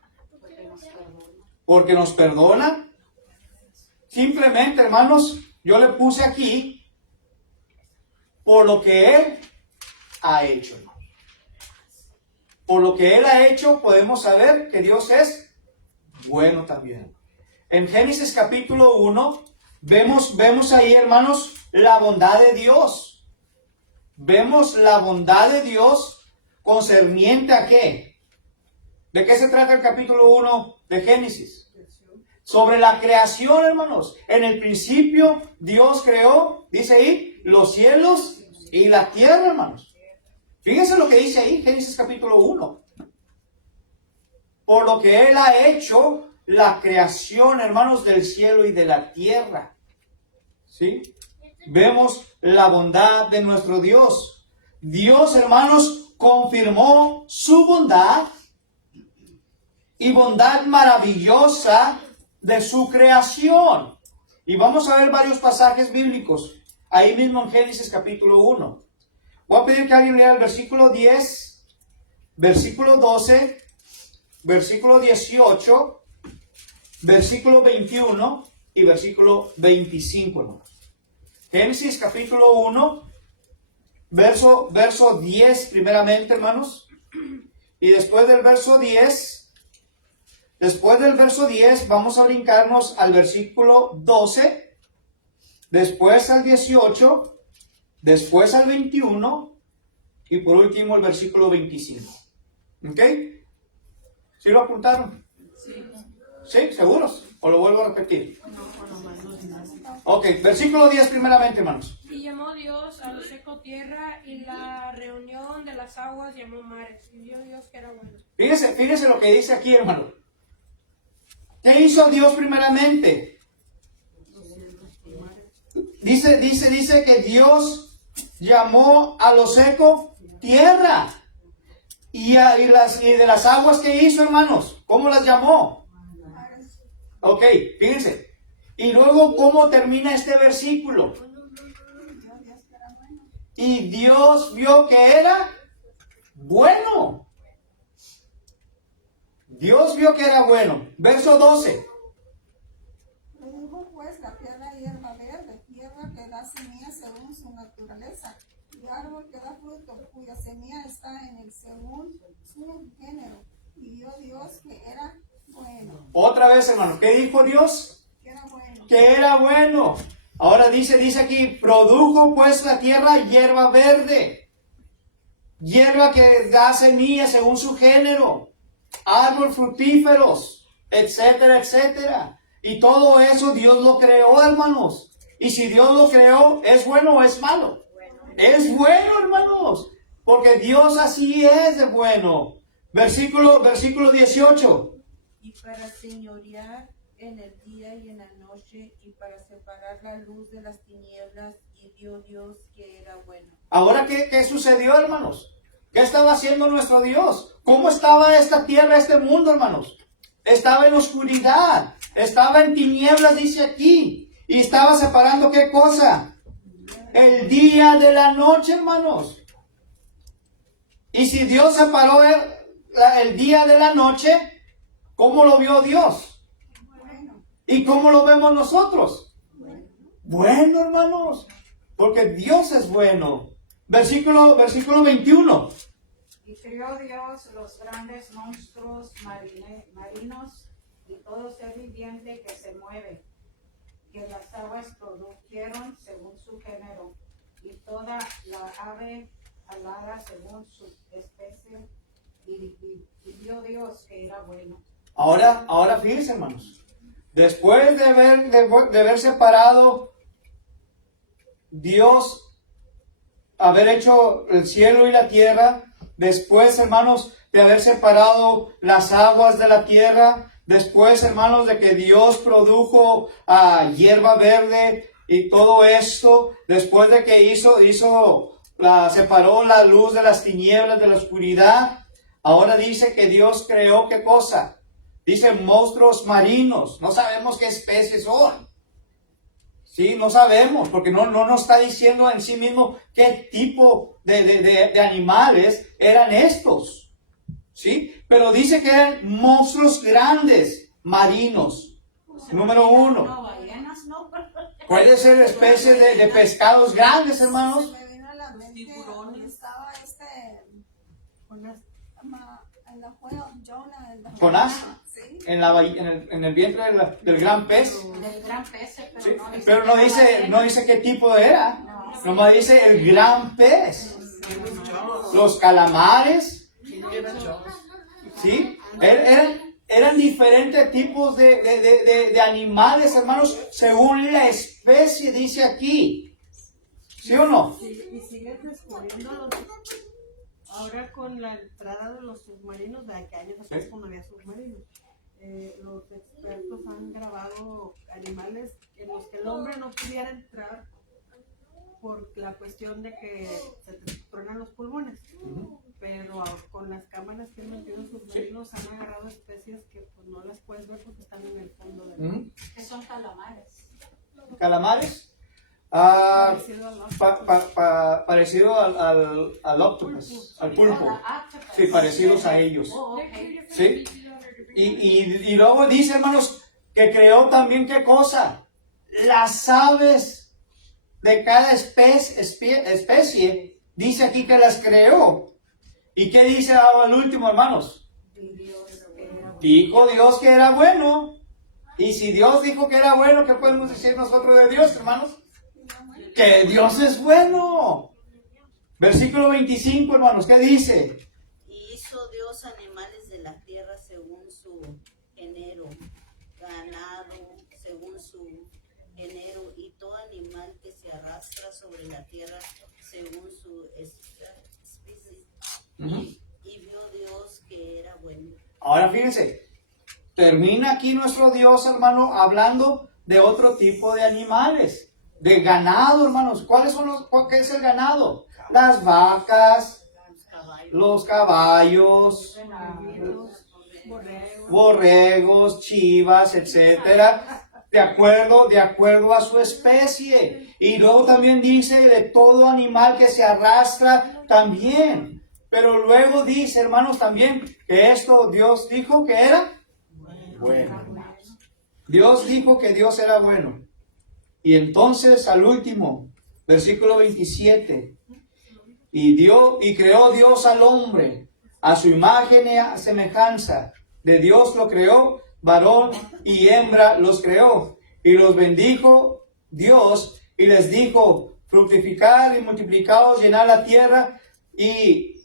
Porque nos perdona. Simplemente, hermanos, yo le puse aquí por lo que Él ha hecho, hermanos. Por lo que Él ha hecho, podemos saber que Dios es bueno también. En Génesis capítulo 1, vemos ahí, hermanos, la bondad de Dios. Vemos la bondad de Dios concerniente a ¿qué? ¿De qué se trata el capítulo 1 de Génesis? Sobre la creación, hermanos. En el principio, Dios creó, dice ahí, los cielos y la tierra, hermanos. Fíjense lo que dice ahí, Génesis capítulo 1. Por lo que Él ha hecho la creación, hermanos, del cielo y de la tierra. ¿Sí? Vemos la bondad de nuestro Dios. Dios, hermanos, confirmó su bondad y bondad maravillosa de su creación. Y vamos a ver varios pasajes bíblicos ahí mismo en Génesis capítulo 1. Voy a pedir que alguien lea el versículo 10, versículo 12, versículo 18, versículo 21 y versículo 25, hermanos. Génesis capítulo 1, verso 10 primeramente, hermanos. Y después del verso 10 vamos a brincarnos al versículo 12, después al 18, después al 21 y por último el versículo 25. ¿Ok? ¿Sí lo apuntaron? ¿Sí? ¿Seguros? ¿O lo vuelvo a repetir? Ok, versículo 10 primeramente, hermanos. Y llamó Dios a lo seco tierra, y la reunión de las aguas llamó mares. Y vio Dios que era bueno. Fíjese lo que dice aquí, hermano. ¿Qué hizo Dios primeramente? Dice que Dios llamó a lo seco tierra. Y de las aguas que hizo, hermanos, ¿cómo las llamó? Ok, fíjense. Y luego, ¿cómo termina este versículo? Y Dios vio que era bueno. Dios vio que era bueno. Verso 12. Produjo pues la tierra hierba verde, tierra que da semilla según su naturaleza, y árbol que da fruto, cuya semilla está en el según su género. Y vio Dios que era bueno. Otra vez, hermano, ¿qué dijo Dios? Que era bueno. Que era bueno. Ahora dice aquí, produjo pues la tierra hierba verde, hierba que da semilla según su género, árboles fructíferos, etcétera, etcétera. Y todo eso Dios lo creó, hermanos. Y si Dios lo creó, ¿es bueno o es malo? Es bueno, hermanos, porque Dios así es de bueno. Versículo 18. Y para señorear en el día y en la noche, y para separar la luz de las tinieblas, y vio Dios que era bueno. Ahora, ¿qué sucedió, hermanos? ¿Qué estaba haciendo nuestro Dios? ¿Cómo estaba esta tierra, este mundo, hermanos? Estaba en oscuridad, estaba en tinieblas, dice aquí, y estaba separando ¿qué cosa? El día de la noche, hermanos. Y si Dios separó el día de la noche, ¿cómo lo vio Dios? ¿Y cómo lo vemos nosotros? Bueno, hermanos, porque Dios es bueno. Versículo 21. Y crió Dios los grandes monstruos marinos y todo ser viviente que se mueve, que las aguas produjeron según su género, y toda la ave alada según su especie, y vio Dios que era bueno. Ahora fíjense, hermanos. Después de haber separado Dios, haber hecho el cielo y la tierra, después, hermanos, de haber separado las aguas de la tierra, después, hermanos, de que Dios produjo hierba verde y todo esto, después de que separó la luz de las tinieblas de la oscuridad, ahora dice que Dios creó, ¿qué cosa? Dice monstruos marinos. No sabemos qué especies son. Sí, no sabemos, porque no nos está diciendo en sí mismo qué tipo de animales eran estos. ¿Sí? Pero dice que eran monstruos grandes, marinos. Número 1. No, ballenas, no. Puede ser especies de pescados grandes, hermanos. Se me vino a la mente donde estaba en la cueva, Jonah. Jonás. Sí. En el vientre del gran pez. Del gran pez, pero Sí, no dice. pero no dice qué tipo era. Nomás dice el gran pez. Los calamares. ¿Sí? Eran diferentes tipos de animales, hermanos, según la especie, dice aquí. ¿Sí o no? Y sigues descubriendo ahora con la entrada de los submarinos, de aquí años atrás cuando había submarinos. Los expertos han grabado animales en los que el hombre no pudiera entrar por la cuestión de que se te truenan los pulmones. Pero con las cámaras que han metido en submarinos han agarrado especies que pues no las puedes ver porque están en el fondo del mar. Que son calamares. ¿Calamares? Parecido al octopus, al pulpo. Sí, parecidos a ellos. ¿Sí? Y luego dice, hermanos, que creó también, ¿qué cosa? Las aves de cada especie, dice aquí que las creó. ¿Y qué dice al último, hermanos? Dijo Dios que era bueno. Y si Dios dijo que era bueno, ¿qué podemos decir nosotros de Dios, hermanos? Que Dios es bueno. Versículo 25, hermanos, ¿qué dice? Y hizo Dios animales de la tierra según su género, ganado según su género, y todo animal que se arrastra sobre la tierra según su especie. Y vio Dios que era bueno. Ahora fíjense, termina aquí nuestro Dios, hermano, hablando de otro tipo de animales, de ganado, hermanos. ¿Qué es el ganado? Las vacas, los caballos, borregos, chivas, etcétera, de acuerdo a su especie. Y luego también dice de todo animal que se arrastra también. Pero luego dice, hermanos, también que esto Dios dijo que era bueno. Dios dijo que Dios era bueno. Y entonces al último, versículo 27, y creó Dios al hombre a su imagen y a semejanza. De Dios lo creó, varón y hembra los creó. Y los bendijo Dios y les dijo, fructificad y multiplicaos, llenad la tierra y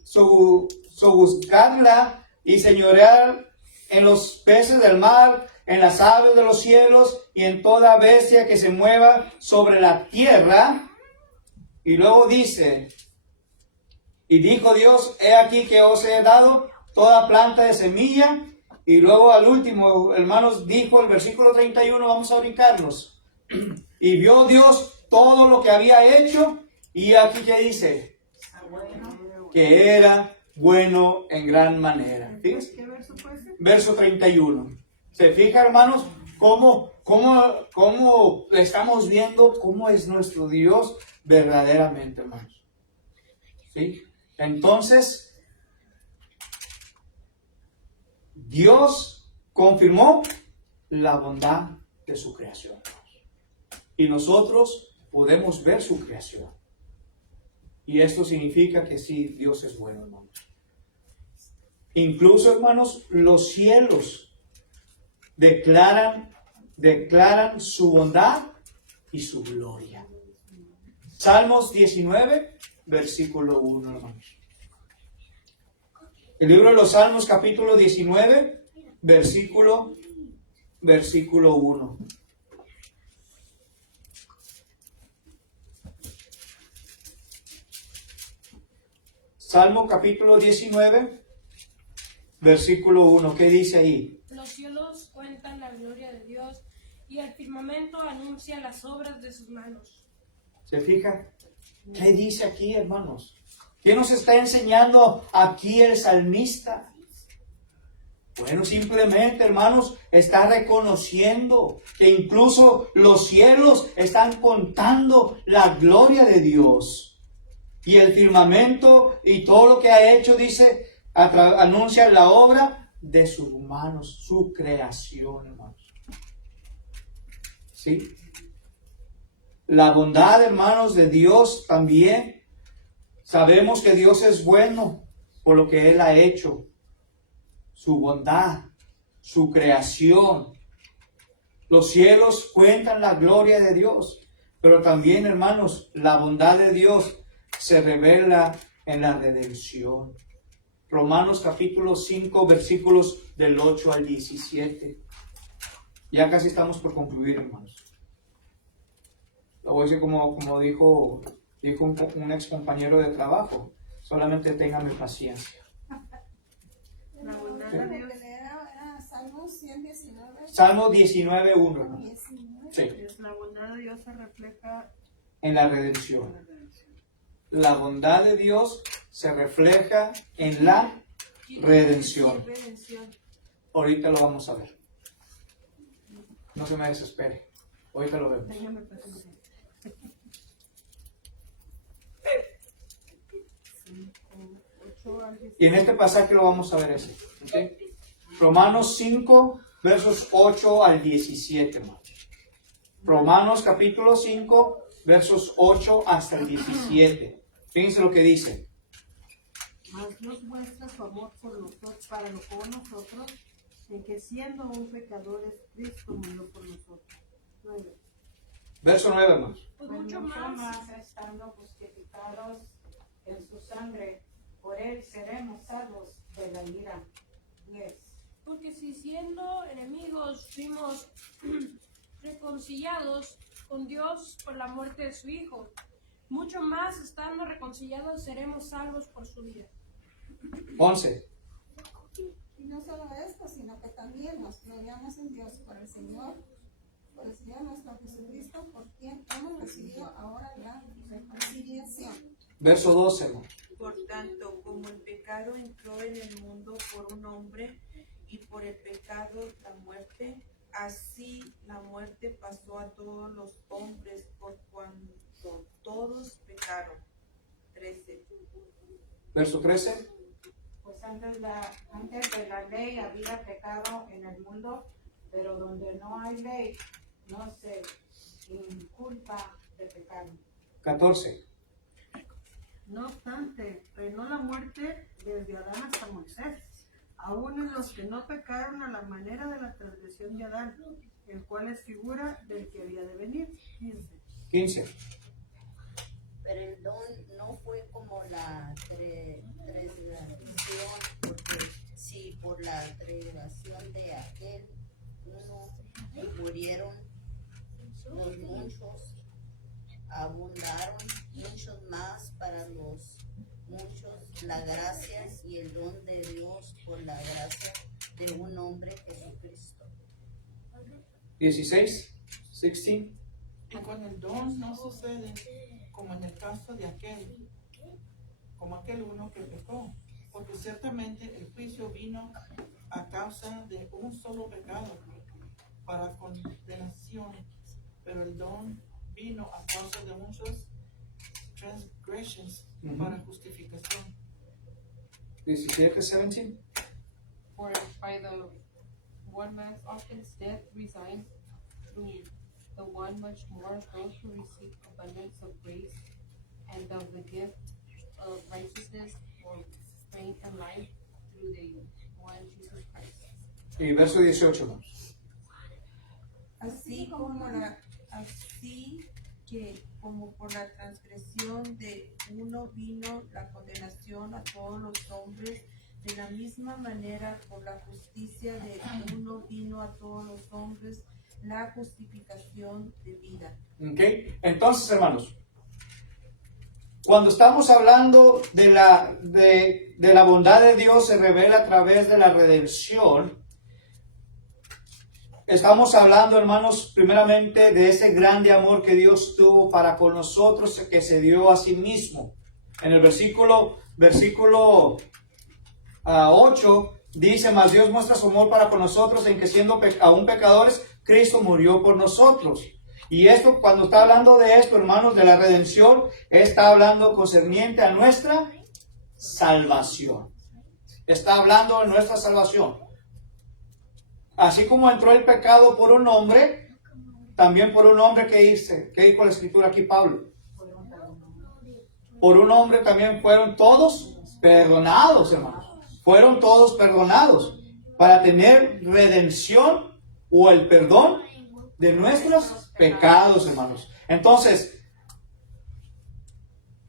sojuzgadla y señorear en los peces del mar, en las aves de los cielos y en toda bestia que se mueva sobre la tierra. Y luego dice, y dijo Dios, he aquí que os he dado toda planta de semilla. Y luego al último, hermanos, dijo el versículo 31, vamos a brincarnos. Y vio Dios todo lo que había hecho, y aquí que dice, que era bueno en gran manera. ¿Fíjense? ¿Qué verso fue ese? Verso 31. ¿Se fija, hermanos, cómo estamos viendo cómo es nuestro Dios verdaderamente, hermanos? ¿Sí? Entonces, Dios confirmó la bondad de su creación. Y nosotros podemos ver su creación. Y esto significa que sí, Dios es bueno, hermanos. Incluso, hermanos, los cielos declaran su bondad y su gloria. Salmos 19, versículo 1, hermanos. El libro de los Salmos, capítulo 19, versículo 1. Salmo capítulo 19, versículo 1. ¿Qué dice ahí? Los cielos cuentan la gloria de Dios y el firmamento anuncia las obras de sus manos. ¿Se fija? ¿Qué dice aquí, hermanos? ¿Qué nos está enseñando aquí el salmista? Bueno, simplemente, hermanos, está reconociendo que incluso los cielos están contando la gloria de Dios. Y el firmamento y todo lo que ha hecho, dice, anuncia la obra de sus manos, su creación, hermanos. ¿Sí? La bondad, hermanos, de Dios también. Sabemos que Dios es bueno por lo que Él ha hecho. Su bondad, su creación. Los cielos cuentan la gloria de Dios. Pero también, hermanos, la bondad de Dios se revela en la redención. Romanos capítulo 5, versículos del 8 al 17. Ya casi estamos por concluir, hermanos. Lo voy a decir como dijo un ex compañero de trabajo. Solamente téngame paciencia. La bondad de Dios. Era Salmo 119. Salmo 19, 1, hermano. 19. Sí, La bondad de Dios se refleja en la redención. La bondad de Dios se refleja en la redención. Ahorita lo vamos a ver. No se me desespere. Ahorita lo vemos. Téngame paciencia. Y en este pasaje lo vamos a ver ese. ¿Okay? Romanos 5, versos 8 al 17. Hermano. Romanos capítulo 5, versos 8 hasta el 17. Fíjense lo que dice. Mas Dios muestra su amor por nosotros, por nosotros, en que siendo aún pecadores, Cristo murió por nosotros. 9. Verso 9, hermanos. Pues Mucho más estando justificados en su sangre, por él seremos salvos de la ira. 10. Porque si siendo enemigos fuimos reconciliados con Dios por la muerte de su Hijo, mucho más estando reconciliados seremos salvos por su vida. 11. Y no solo esto, sino que también nos gloriamos en Dios por el Señor nuestro Jesucristo, por quien hemos recibido ahora la reconciliación. Verso 12, hermano. Por tanto, como el pecado entró en el mundo por un hombre y por el pecado la muerte, así la muerte pasó a todos los hombres por cuanto todos pecaron. 13. Verso 13. Pues antes de la ley había pecado en el mundo, pero donde no hay ley, no se inculpa de pecado. 14. No obstante, reinó la muerte desde Adán hasta Moisés, aún en los que no pecaron a la manera de la transgresión de Adán, el cual es figura del que había de venir. 15. Pero el don no fue como la transgresión, porque si por la transgresión de aquel uno murieron los muchos, abundaron muchos más para los muchos la gracia y el don de Dios por la gracia de un hombre Jesucristo. 16. 16. Y con el don no sucede como en el caso de aquel uno que pecó, porque ciertamente el juicio vino a causa de un solo pecado para condenación, pero el don vino a causa de muchos transgressions para justificación. 17, 17. For by the one man's offense death resigned, through the one much more those who receive abundance of grace and of the gift of righteousness or strength and life through including one Jesus Christ. Y verso 18, hermanos. Así que como por la transgresión de uno vino la condenación a todos los hombres, de la misma manera por la justicia de uno vino a todos los hombres la justificación de vida. Okay. Entonces, hermanos, cuando estamos hablando de la bondad de Dios se revela a través de la redención, estamos hablando, hermanos, primeramente de ese grande amor que Dios tuvo para con nosotros, que se dio a sí mismo. En el versículo 8 dice: mas Dios muestra su amor para con nosotros en que siendo aún pecadores, Cristo murió por nosotros. Y esto, cuando está hablando de esto, hermanos, de la redención, está hablando concerniente a nuestra salvación. Está hablando de nuestra salvación. Así como entró el pecado por un hombre, también por un hombre, ¿qué dijo la Escritura aquí, Pablo? Por un hombre también fueron todos perdonados, hermanos. Fueron todos perdonados para tener redención o el perdón de nuestros pecados, hermanos. Entonces,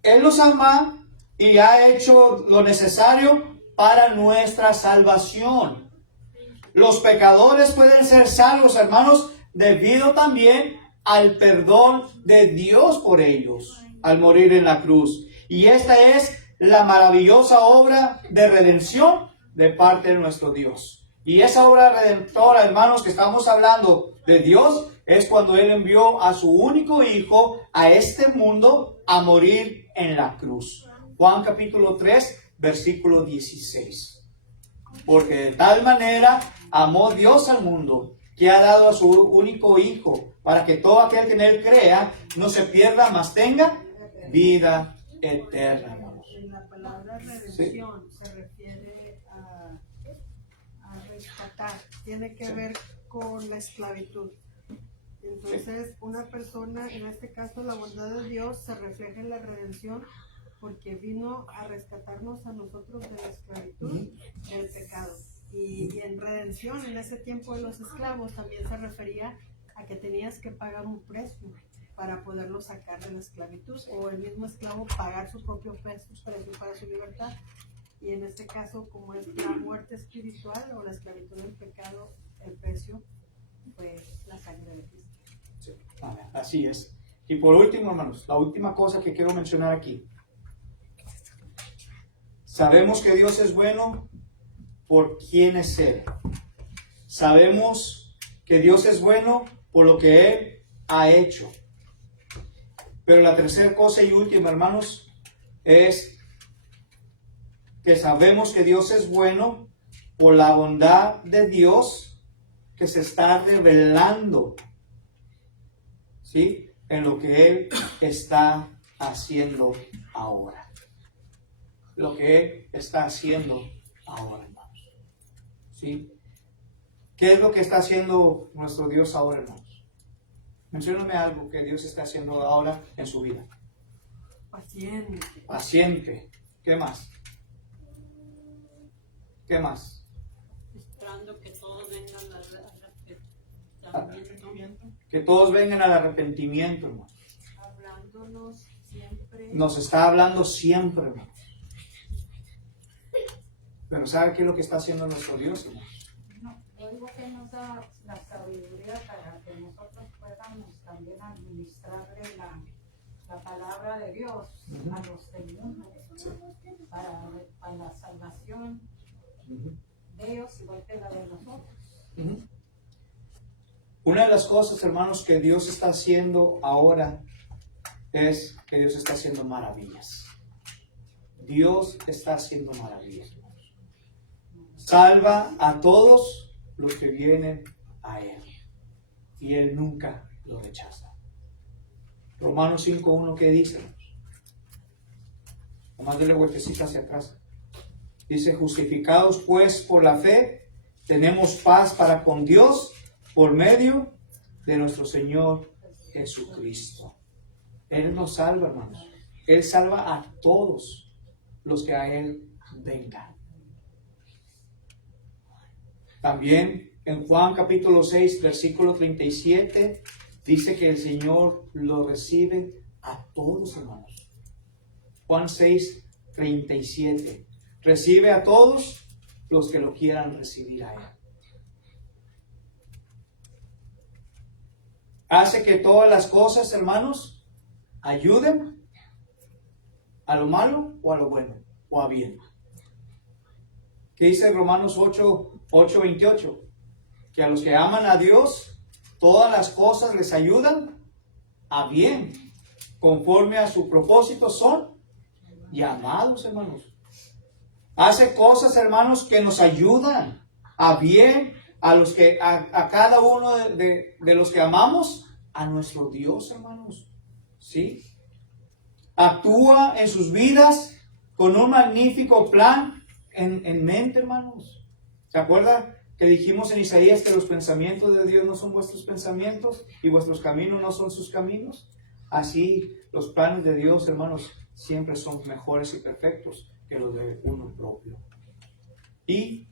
Él nos ama y ha hecho lo necesario para nuestra salvación. Los pecadores pueden ser salvos, hermanos, debido también al perdón de Dios por ellos al morir en la cruz. Y esta es la maravillosa obra de redención de parte de nuestro Dios. Y esa obra redentora, hermanos, que estamos hablando de Dios, es cuando Él envió a su único Hijo a este mundo a morir en la cruz. Juan capítulo 3, versículo 16. Porque de tal manera amó Dios al mundo, que ha dado a su único Hijo, para que todo aquel que en Él crea no se pierda, mas tenga vida eterna, hermanos. La palabra redención se refiere a rescatar, tiene que ver con la esclavitud. Entonces, una persona, en este caso la bondad de Dios, se refleja en la redención porque vino a rescatarnos a nosotros de la esclavitud del pecado. Y en redención, en ese tiempo de los esclavos, también se refería a que tenías que pagar un precio para poderlo sacar de la esclavitud, o el mismo esclavo pagar su propio precio para su libertad. Y en este caso, como es la muerte espiritual o la esclavitud del pecado, el precio fue la sangre de Cristo. Sí, así es. Y por último, hermanos, la última cosa que quiero mencionar aquí. Sabemos que Dios es bueno por quién es Él. Sabemos que Dios es bueno por lo que Él ha hecho. Pero la tercera cosa y última, hermanos, es que sabemos que Dios es bueno por la bondad de Dios que se está revelando, ¿sí?, en lo que Él está haciendo ahora. Lo que Él está haciendo ahora, hermanos. ¿Sí? ¿Qué es lo que está haciendo nuestro Dios ahora, hermanos? Mencióname algo que Dios está haciendo ahora en su vida. Paciente. Paciente. ¿Qué más? ¿Qué más? Esperando que todos vengan Que todos vengan al arrepentimiento, hermano. Hablándonos siempre. Nos está hablando siempre, hermano. Pero ¿sabe qué es lo que está haciendo nuestro Dios, hermano? No, yo digo que nos da la sabiduría para que nosotros podamos también administrarle la palabra de Dios a los del mundo para la salvación de ellos igual que la de nosotros. Una de las cosas, hermanos, que Dios está haciendo ahora es que Dios está haciendo maravillas. Dios está haciendo maravillas. Salva a todos los que vienen a Él. Y Él nunca los rechaza. Romanos 5:1, ¿qué dice? Nomás dele vueltecita hacia atrás. Dice: justificados pues por la fe, tenemos paz para con Dios por medio de nuestro Señor Jesucristo. Él nos salva, hermanos. Él salva a todos los que a Él vengan. También en Juan capítulo 6, versículo 37, dice que el Señor lo recibe a todos, hermanos. Juan 6, 37. Recibe a todos los que lo quieran recibir a Él. Hace que todas las cosas, hermanos, ayuden a lo malo o a lo bueno, o a bien. ¿Qué dice Romanos 8:28? Que a los que aman a Dios, todas las cosas les ayudan a bien, conforme a su propósito son llamados, hermanos. Hace cosas, hermanos, que nos ayudan a bien a cada uno de los que amamos a nuestro Dios, hermanos. ¿Sí? Actúa en sus vidas con un magnífico plan en mente, hermanos. ¿Se acuerda que dijimos en Isaías que los pensamientos de Dios no son vuestros pensamientos y vuestros caminos no son sus caminos? Así los planes de Dios, hermanos, siempre son mejores y perfectos que los de uno propio. Y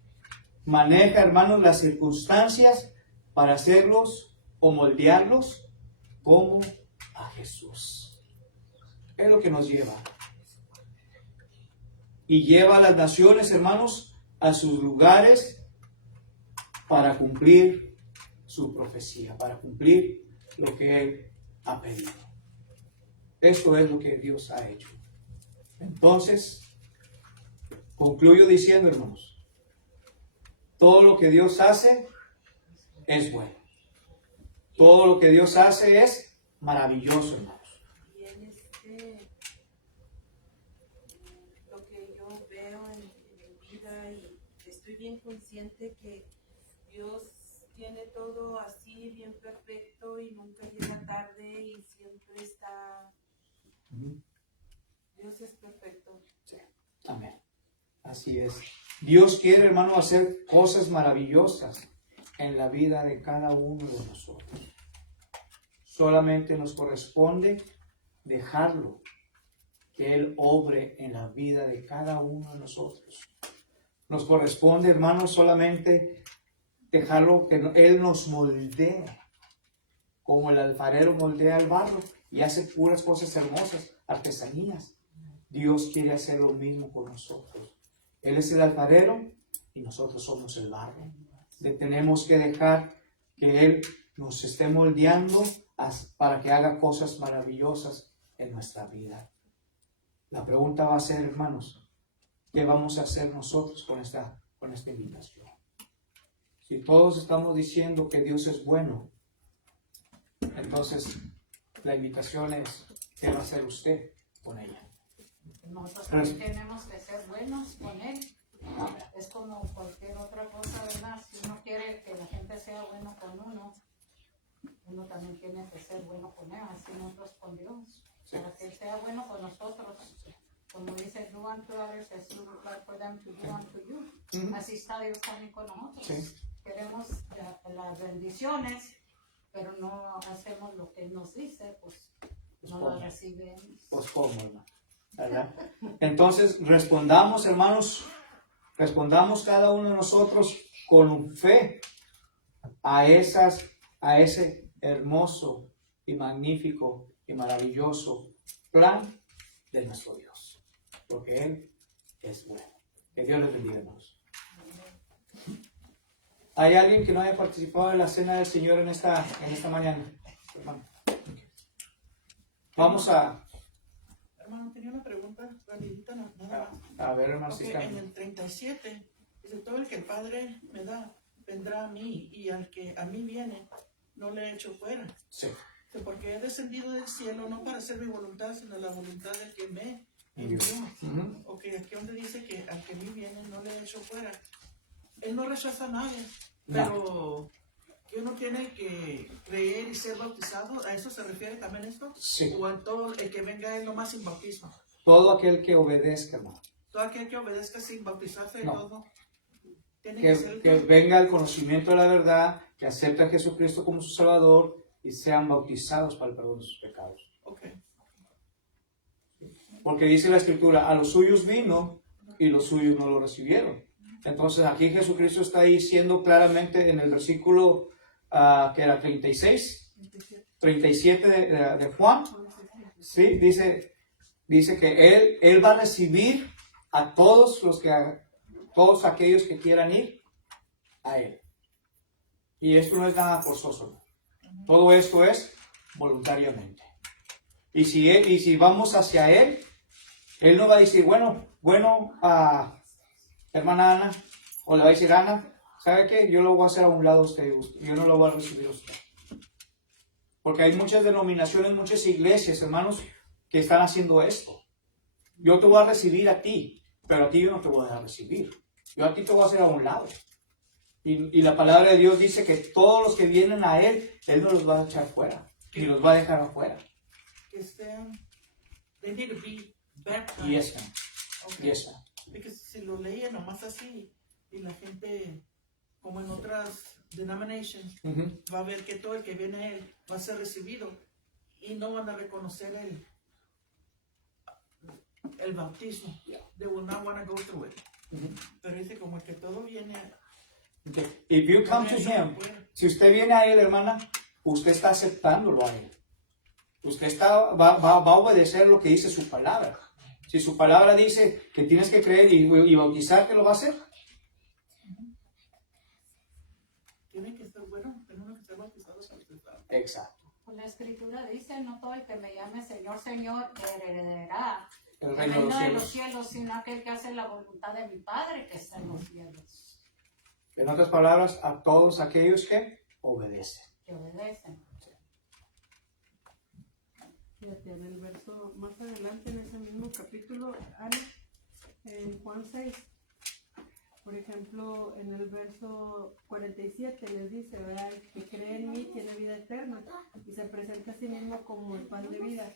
maneja, hermanos, las circunstancias para hacerlos o moldearlos como a Jesús. Es lo que nos lleva. Y lleva a las naciones, hermanos, a sus lugares para cumplir su profecía, para cumplir lo que Él ha pedido. Esto es lo que Dios ha hecho. Entonces, concluyo diciendo, hermanos, todo lo que Dios hace es bueno. Todo lo que Dios hace es maravilloso, hermanos. Bien, lo que yo veo en mi vida, y estoy bien consciente que Dios tiene todo así bien perfecto y nunca llega tarde y siempre está. Dios es perfecto. Sí. Amén. Así es. Dios quiere, hermano, hacer cosas maravillosas en la vida de cada uno de nosotros. Solamente nos corresponde dejarlo, que Él obre en la vida de cada uno de nosotros. Nos corresponde, hermano, solamente dejarlo que Él nos moldee, como el alfarero moldea el barro y hace puras cosas hermosas, artesanías. Dios quiere hacer lo mismo con nosotros. Él es el alfarero y nosotros somos el barro. Tenemos que dejar que Él nos esté moldeando para que haga cosas maravillosas en nuestra vida. La pregunta va a ser, hermanos, ¿qué vamos a hacer nosotros con esta invitación? Si todos estamos diciendo que Dios es bueno, entonces la invitación es, ¿qué va a hacer usted con ella? Nosotros también tenemos que ser buenos con Él. Es como cualquier otra cosa, ¿verdad? Si uno quiere que la gente sea buena con uno, uno también tiene que ser bueno con Él, así nosotros con Dios. Sí. Para que Él sea bueno con nosotros. Como dice, do unto others as you would like for them to do unto you. Así está Dios también con nosotros. Sí. Queremos las bendiciones, pero no hacemos lo que Él nos dice, pues no lo recibimos. Pues cómo, hermano, ¿verdad? Entonces respondamos, hermanos, cada uno de nosotros con fe a ese hermoso y magnífico y maravilloso plan de nuestro Dios, porque Él es bueno. Que Dios les bendiga, hermanos. ¿Hay alguien que no haya participado en la cena del Señor en esta mañana? Hermano. Vamos a... Hermano, tenía una pregunta rapidita, nada más. A ver, hermano, okay, en el 37, dice, todo el que el Padre me da, vendrá a mí, y al que a mí viene, no le echo fuera. Sí. Porque he descendido del cielo no para hacer mi voluntad, sino la voluntad del que me envió. Ok, aquí donde dice que al que a mí viene, no le echo fuera. Él no rechaza a nadie, pero que uno tiene que creer y ser bautizado. ¿A eso se refiere también esto? Sí. ¿O a todo el que venga a Él nomás sin bautismo? Todo aquel que obedezca, hermano. Todo aquel que obedezca sin bautizarse y todo. Que venga al conocimiento de la verdad, que acepte a Jesucristo como su Salvador y sean bautizados para el perdón de sus pecados. Okay. Porque dice la Escritura, a los suyos vino y los suyos no lo recibieron. Entonces aquí Jesucristo está diciendo claramente en el versículo que era 36, 37 de Juan, ¿sí? Dice que él va a recibir a todos aquellos que quieran ir a Él. Y esto no es nada forzoso. Todo esto es voluntariamente. Y si vamos hacia Él, Él no va a decir, bueno, hermana Ana, o le va a decir, Ana, ¿sabe qué? Yo lo voy a hacer a un lado a usted, yo no lo voy a recibir a usted. Porque hay muchas denominaciones, muchas iglesias, hermanos, que están haciendo esto. Yo te voy a recibir a ti, pero a ti yo no te voy a dejar recibir. Yo a ti te voy a hacer a un lado. Y la palabra de Dios dice que todos los que vienen a Él, Él no los va a echar fuera, ni los va a dejar afuera. They need to be baptized. Yes, ma'am. Okay. Yes, ma'am. Porque si lo leía nomás así, y la gente, como en otras denominations, va a ver que todo el que viene a Él va a ser recibido, y no van a reconocer el bautismo. They will not want to go through it. Pero dice como el que todo viene a Okay. If you come to Him, si usted viene a Él, hermana, usted está aceptándolo a Él. Usted va a obedecer lo que dice su palabra. Si su palabra dice que tienes que creer y bautizarte, ¿lo va a hacer? Tiene que ser bueno, tenemos que ser bautizados para usted. Exacto. Pues la escritura dice, no todo el que me llame Señor, Señor, heredará El reino de los cielos, sino aquel que hace la voluntad de mi Padre que está en los cielos. En otras palabras, a todos aquellos que obedecen. Que obedecen. Fíjate, en el verso más adelante, en ese mismo capítulo, Ana, en Juan 6, por ejemplo, en el verso 47 les dice, ¿verdad? Que cree en mí tiene vida eterna y se presenta a sí mismo como el pan de vida.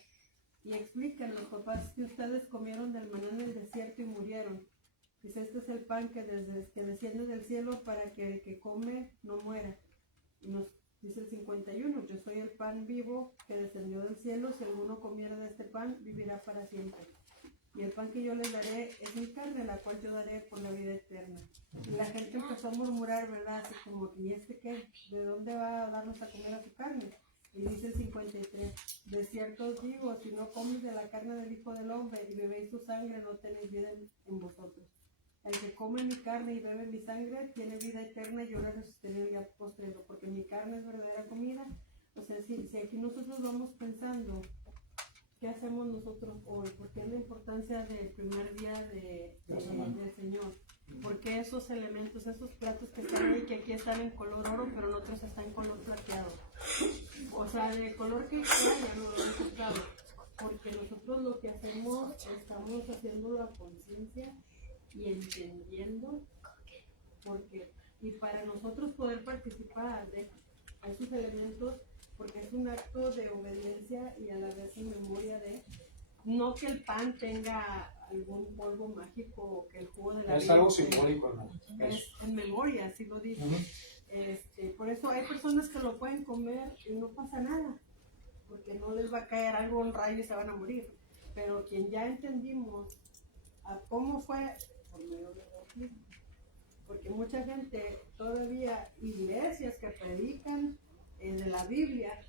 Y explican los papás que ustedes comieron del maná en el desierto y murieron. Dice, este es el pan que desciende del cielo para que el que come no muera. Y nos dice el 51, yo soy el pan vivo que descendió del cielo, si alguno comiera de este pan, vivirá para siempre. Y el pan que yo les daré es mi carne, la cual yo daré por la vida eterna. Y la gente empezó a murmurar, ¿verdad? Así como, ¿y este qué? ¿De dónde va a darnos a comer a su carne? Y dice el 53, de cierto os digo, si no coméis de la carne del Hijo del Hombre y bebéis su sangre, no tenéis vida en vosotros. El que come mi carne y bebe mi sangre tiene vida eterna y yo la resucitaré en el día postrero, porque mi carne es verdadera comida. O sea, si aquí nosotros vamos pensando, ¿qué hacemos nosotros hoy? Porque es la importancia del primer día del Señor. Porque esos elementos, esos platos que están ahí, que aquí están en color oro, pero en otros están en color plateado. O sea, de color que ya no lo he encontrado. Porque nosotros lo que hacemos, estamos haciéndolo a conciencia y entendiendo porque y para nosotros poder participar de esos elementos, porque es un acto de obediencia y a la vez en memoria de, no que el pan tenga algún polvo mágico o que el jugo de la vida es algo simbólico, ¿no? Es en memoria, así lo dice. Por eso hay personas que lo pueden comer y no pasa nada, porque no les va a caer algo, un rayo y se van a morir. Pero quien ya entendimos a cómo fue por medio del bautismo, porque mucha gente todavía, iglesias que predican de la Biblia,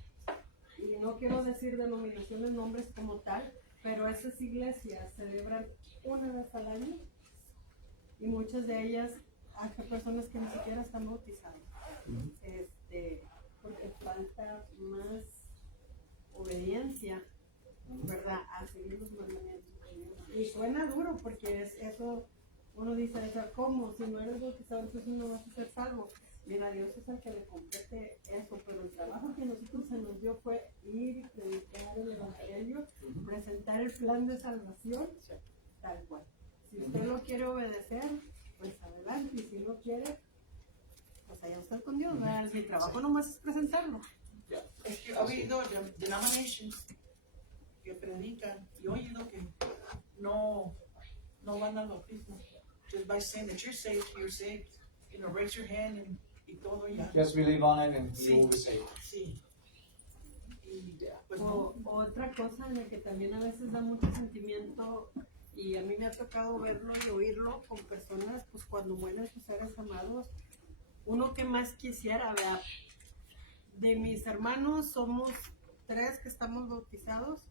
y no quiero decir denominaciones, nombres como tal, pero esas iglesias celebran una vez al año y muchas de ellas hay personas que ni siquiera están bautizadas, porque falta más obediencia, ¿verdad? A seguir los mandamientos de Dios. Y suena duro porque eso, uno dice, ¿cómo? Si no eres bautizado, entonces no vas a ser salvo. Mira, Dios es el que le compete eso, pero el trabajo que nosotros se nos dio fue ir y predicar el evangelio, presentar el plan de salvación, tal cual. Si usted lo quiere obedecer, pues adelante, y si no quiere, pues allá usted con Dios, ¿verdad? Mi trabajo nomás es presentarlo. Es que he oído denominations que predican y he oído que no van al bautismo. Just by saying that you're saved, you know, raise your hand y todo ya. Just believe on it and Sí. you will be saved. Sí. Y pues no. Otra cosa en la que también a veces da mucho sentimiento, Y a mí me ha tocado verlo y oírlo con personas, pues cuando mueren sus seres amados, uno que más quisiera, ¿verdad? De mis hermanos somos 3 que estamos bautizados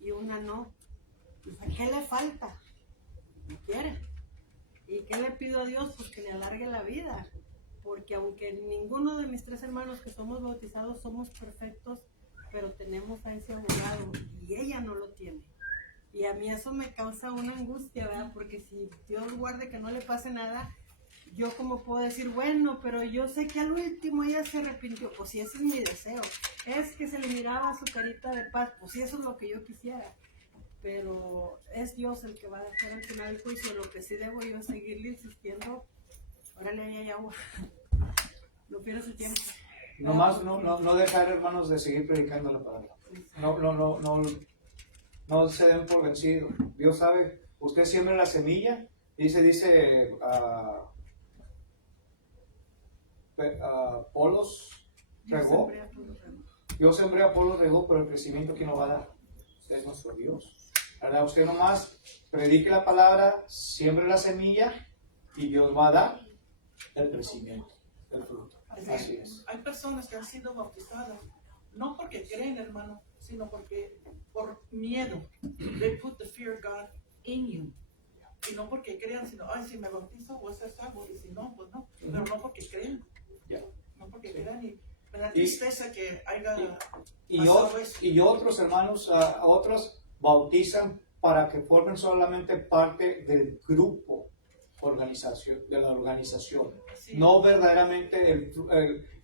y una no. ¿Qué le falta? No quiere. ¿Y qué le pido a Dios? Pues que le alargue la vida. Porque aunque ninguno de mis 3 hermanos que somos bautizados somos perfectos, pero tenemos a ese abogado y ella no lo tiene. Y a mí eso me causa una angustia, ¿verdad? Porque si Dios guarde que no le pase nada, yo como puedo decir, bueno, pero yo sé que al último ella se arrepintió. Pues si ese es mi deseo. Es que se le miraba su carita de paz. Pues si eso es lo que yo quisiera. Pero es Dios el que va a hacer al final el juicio. Lo que sí debo yo es seguirle insistiendo. Órale, ahí hay agua. No pierdas el tiempo. Nomás no dejar, hermanos, de seguir predicando la palabra. No se den por vencidos. Dios sabe, usted siembra la semilla, dice Apolos regó. Yo sembré, Apolos regó, pero el crecimiento que nos va a dar es nuestro Dios. ¿Verdad? Usted nomás predique la palabra, siembre la semilla y Dios va a dar el crecimiento, el fruto. Así es. Hay personas que han sido bautizadas, no porque creen, hermano, sino porque por miedo. They put the fear of God in you. Y no porque crean, sino, ay, si me bautizo voy a ser salvo, y si no, pues no. Pero no porque crean. No porque crean. Y me da tristeza que haya pasado eso. Y otros hermanos, otros bautizan para que formen solamente parte del grupo de la organización. Sí. No verdaderamente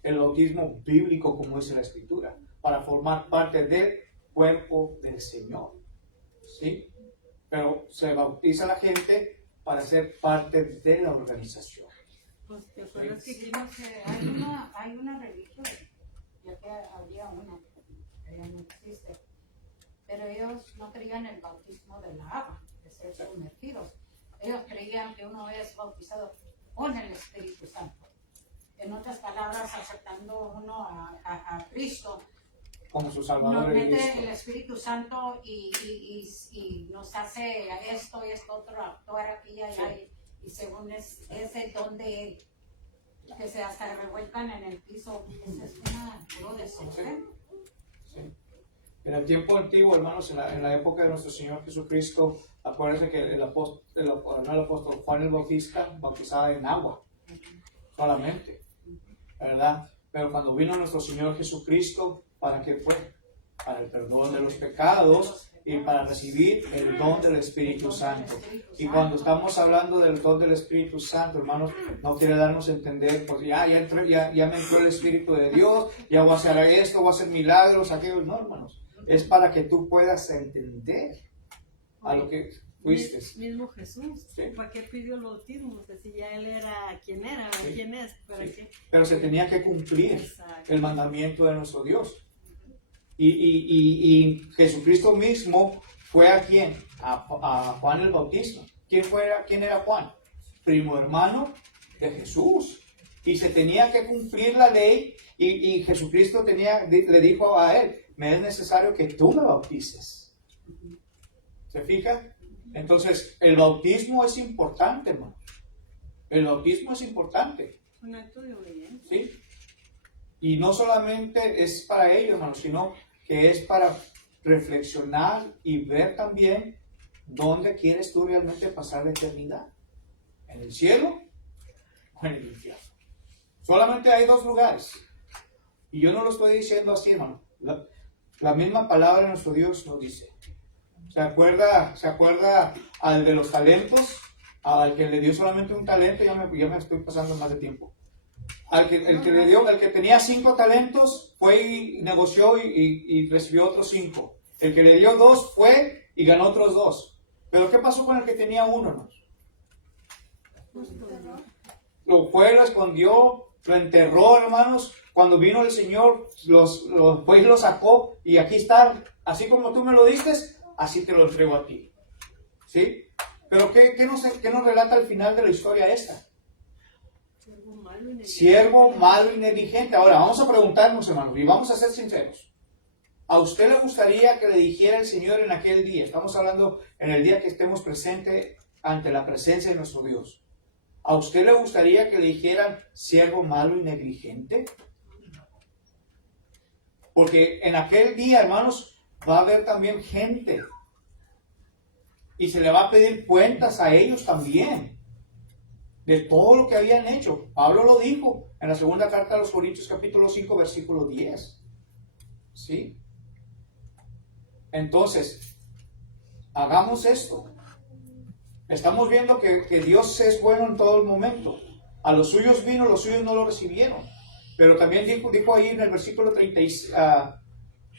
el bautismo bíblico como dice la Escritura, para formar parte del cuerpo del Señor. ¿Sí? Pero se bautiza a la gente para ser parte de la organización. Pues te acuerdas que dijimos que hay una religión, ya que había una, que ya no existe, pero ellos no creían en el bautismo del agua, de ser sumergidos. Ellos creían que uno es bautizado con el Espíritu Santo. En otras palabras, aceptando uno a Cristo, como su Salvador. Nos mete el Espíritu Santo y nos hace esto y esto otro, actuar aquí y allá, y según es el don de Él, que se hasta revuelcan en el piso. Ese es puro desorden. Sí. En el tiempo antiguo, hermanos, en la época de nuestro Señor Jesucristo, acuérdense que el apóstol Juan el Bautista bautizaba en agua solamente, ¿verdad? Pero cuando vino nuestro Señor Jesucristo, ¿para qué fue? Para el perdón de los pecados y para recibir el don del Espíritu Santo. Y cuando estamos hablando del don del Espíritu Santo, hermanos, no quiere darnos a entender, pues ya me entró el Espíritu de Dios, ya voy a hacer esto, voy a hacer milagros, aquello. No, hermanos, es para que tú puedas entender a lo que fuiste. Mismo Jesús, ¿sí? ¿Para qué pidió el bautismo? Si ya Él era quien era, o sí. quién es, ¿para sí. qué? Pero se tenía que cumplir Exacto. El mandamiento de nuestro Dios. Y Jesucristo mismo fue a quién? A Juan el Bautista. ¿Quién era Juan? Primo hermano de Jesús. Y se tenía que cumplir la ley y Jesucristo le dijo a él, me es necesario que tú me bautices. ¿Se fija? Entonces, el bautismo es importante, hermano. El bautismo es importante. Un acto de obediencia. ¿Sí? Y no solamente es para ellos, hermano, sino que es para reflexionar y ver también dónde quieres tú realmente pasar la eternidad. ¿En el cielo o en el infierno? Solamente hay 2 lugares. Y yo no lo estoy diciendo así, hermano. La misma palabra de nuestro Dios nos dice. ¿Se acuerda al de los talentos? Al que le dio solamente un talento, ya me estoy pasando más de tiempo. El que tenía 5 talentos fue y negoció y recibió otros 5. El que le dio 2 fue y ganó otros 2. Pero ¿qué pasó con el que tenía 1, hermano? Lo fue, lo escondió, lo enterró, hermanos. Cuando vino el Señor, fue y lo sacó. Y aquí está, así como tú me lo diste, así te lo entrego a ti. ¿Sí? Pero ¿qué nos relata al final de la historia esta? Siervo malo y negligente. Ahora, vamos a preguntarnos, hermanos, y vamos a ser sinceros. ¿A usted le gustaría que le dijera el Señor en aquel día? Estamos hablando en el día que estemos presentes ante la presencia de nuestro Dios. ¿A usted le gustaría que le dijeran siervo malo y negligente? Porque en aquel día, hermanos, va a haber también gente. Y se le va a pedir cuentas a ellos también. De todo lo que habían hecho. Pablo lo dijo en la segunda carta a los Corintios, capítulo 5, versículo 10. ¿Sí? Entonces, hagamos esto. Estamos viendo que Dios es bueno en todo el momento. A los suyos vino, los suyos no lo recibieron. Pero también dijo ahí en el versículo 36,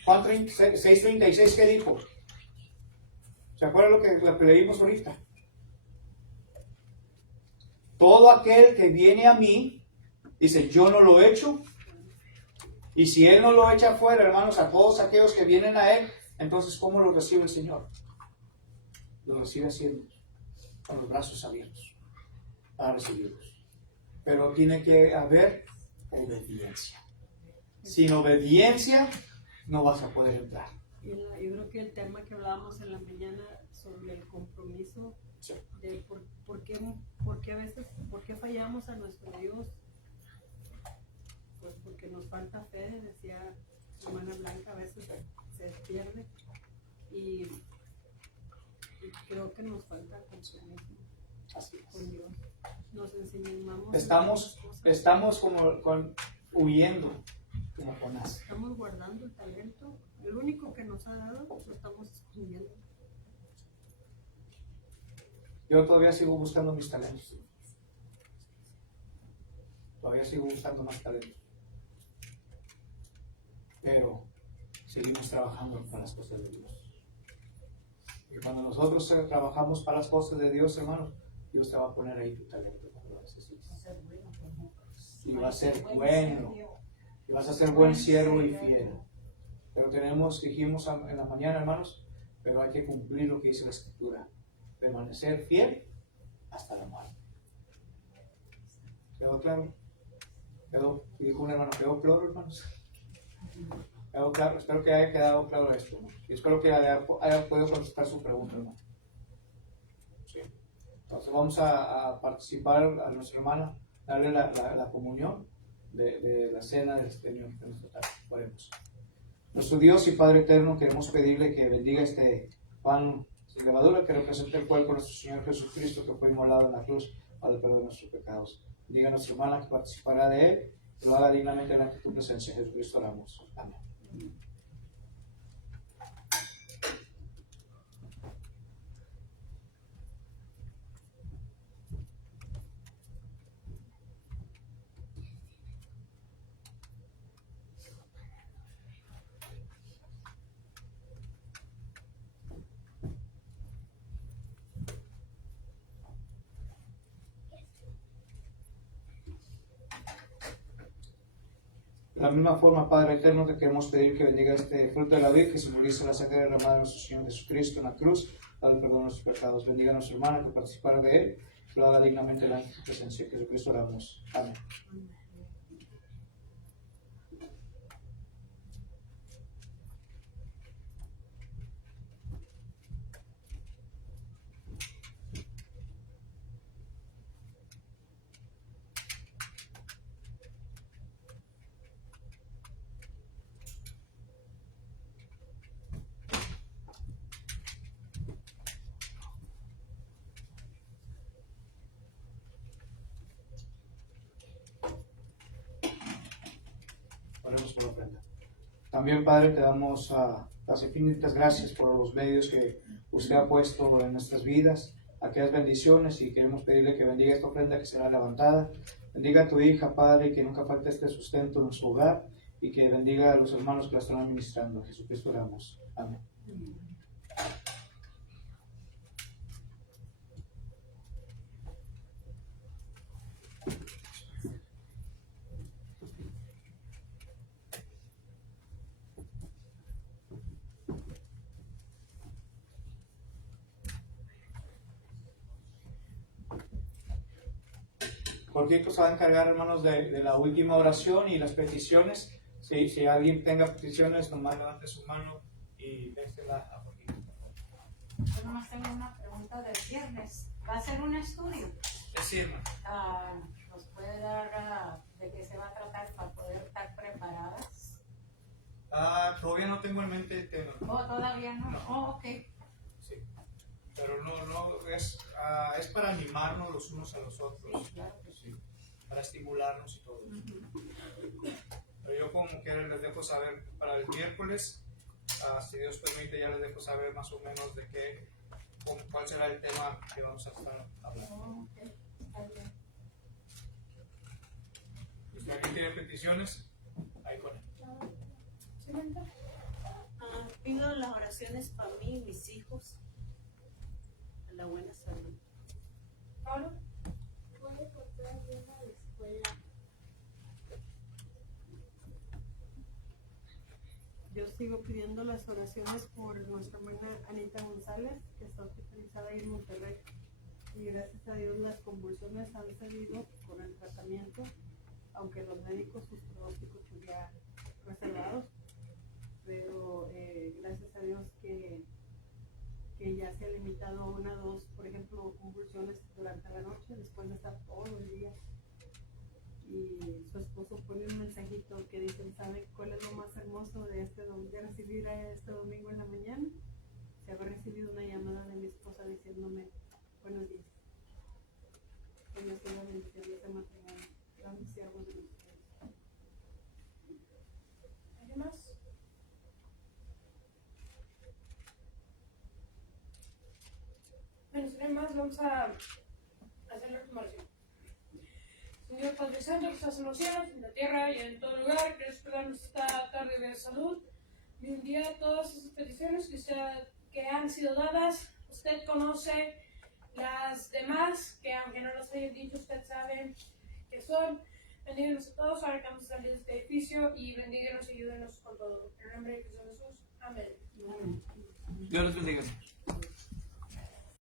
Juan 6:36, ¿qué dijo? ¿Se acuerdan lo que leímos ahorita? Todo aquel que viene a mí, dice, yo no lo echo. Y si Él no lo echa afuera, hermanos, a todos aquellos que vienen a Él, entonces, ¿cómo lo recibe el Señor? Lo recibe haciendo, con los brazos abiertos, para recibirlos. Pero tiene que haber obediencia. Sin obediencia, no vas a poder entrar. Yo creo que el tema que hablábamos en la mañana sobre el compromiso, Sí. de por qué a veces, por qué fallamos a nuestro Dios, pues porque nos falta fe, decía hermana Blanca, a veces se pierde y creo que nos falta compromiso. Así es. Con Dios. Nos enseñamos. Estamos como huyendo, como Jonás. Estamos guardando el talento. El único que nos ha dado, lo estamos escondiendo. Yo todavía sigo buscando mis talentos. Todavía sigo buscando más talentos. Pero seguimos trabajando con las cosas de Dios. Y cuando nosotros trabajamos para las cosas de Dios, hermanos, Dios te va a poner ahí tu talento cuando lo necesites. Y va a ser bueno. Y vas a ser buen siervo y fiel. Pero dijimos en la mañana, hermanos, pero hay que cumplir lo que dice la Escritura. Permanecer fiel hasta la muerte. ¿Quedó claro? Dijo un hermano, ¿quedó claro, hermanos? ¿Quedó claro? Espero que haya quedado claro esto, ¿no? Y espero que haya podido contestar su pregunta, hermano. Sí. Entonces vamos a participar a nuestra hermana, darle la comunión de la cena del Señor de nuestra tarde. Oremos. Nuestro Dios y Padre eterno, queremos pedirle que bendiga este pan sin levadura que representa el cuerpo de nuestro Señor Jesucristo, que fue inmolado en la cruz para el perdón de nuestros pecados. Bendiga a nuestra hermana que participará de él, que lo haga dignamente en tu presencia. Jesucristo oramos. Amén. De la misma forma, Padre eterno, te queremos pedir que bendiga este fruto de la vid que simboliza la sangre derramada de nuestro Señor Jesucristo en la cruz para el perdón de nuestros pecados. Bendiga a nuestra hermana que participará de él, que lo haga dignamente en la presencia de Jesucristo. Oramos. Amén. Oremos por la ofrenda. También, Padre, te damos las infinitas gracias por los medios que usted ha puesto en nuestras vidas, aquellas bendiciones, y queremos pedirle que bendiga esta ofrenda que será levantada. Bendiga a tu hija, Padre, que nunca falte este sustento en su hogar, y que bendiga a los hermanos que la están administrando. En Jesucristo oramos. Amén. Cualquier cosa va a encargar, hermanos, de la última oración y las peticiones. Sí, si alguien tenga peticiones, nomás levante su mano y déjela a Joaquín. Yo nomás tengo una pregunta del viernes. ¿Va a ser un estudio? Sí, hermano. ¿Nos puede dar de qué se va a tratar para poder estar preparadas? Todavía no tengo en mente el tema. ¿O todavía no? No. Oh, ok. Sí. Pero no es para animarnos los unos a los otros. Sí, claro que sí. Para estimularnos y todo. Pero yo como que les dejo saber para el miércoles, si Dios permite, ya les dejo saber más o menos de cuál será el tema que vamos a estar hablando. Oh, ok. Está bien. Si alguien tiene peticiones, ahí con él. Pido las oraciones para mí y mis hijos, a la buena salud. Pablo, ¿Puede contar bien a la escuela? Yo sigo pidiendo las oraciones por nuestra hermana Anita González, que está hospitalizada ahí en Monterrey. Y gracias a Dios las convulsiones han cedido con el tratamiento, aunque los médicos sus pronósticos pues ya reservados. Pero gracias a Dios que ya se ha limitado a 1 o 2, por ejemplo, convulsiones durante la noche, después de estar todo el día. Y su esposo pone un mensajito que dice, ¿sabe cuál es lo más hermoso de recibir este domingo en la mañana? Se había recibido una llamada de mi esposa diciéndome, buenos días. Que Dios tenga bendición de este matrimonio. Grandes siervos de ustedes. ¿alguien más? Bueno, si no hay más, vamos a hacer la última oración. Señor Padre Santo, que estás en los cielos, en la tierra y en todo lugar, que esperamos esta tarde de salud. Bendiga todas esas peticiones que han sido dadas. Usted conoce las demás, que aunque no las haya dicho, usted sabe que son. Bendíganos a todos ahora que vamos a salir de este edificio y bendíganos y ayúdenos con todo. En el nombre de Cristo Jesús. Amén. Dios los bendiga.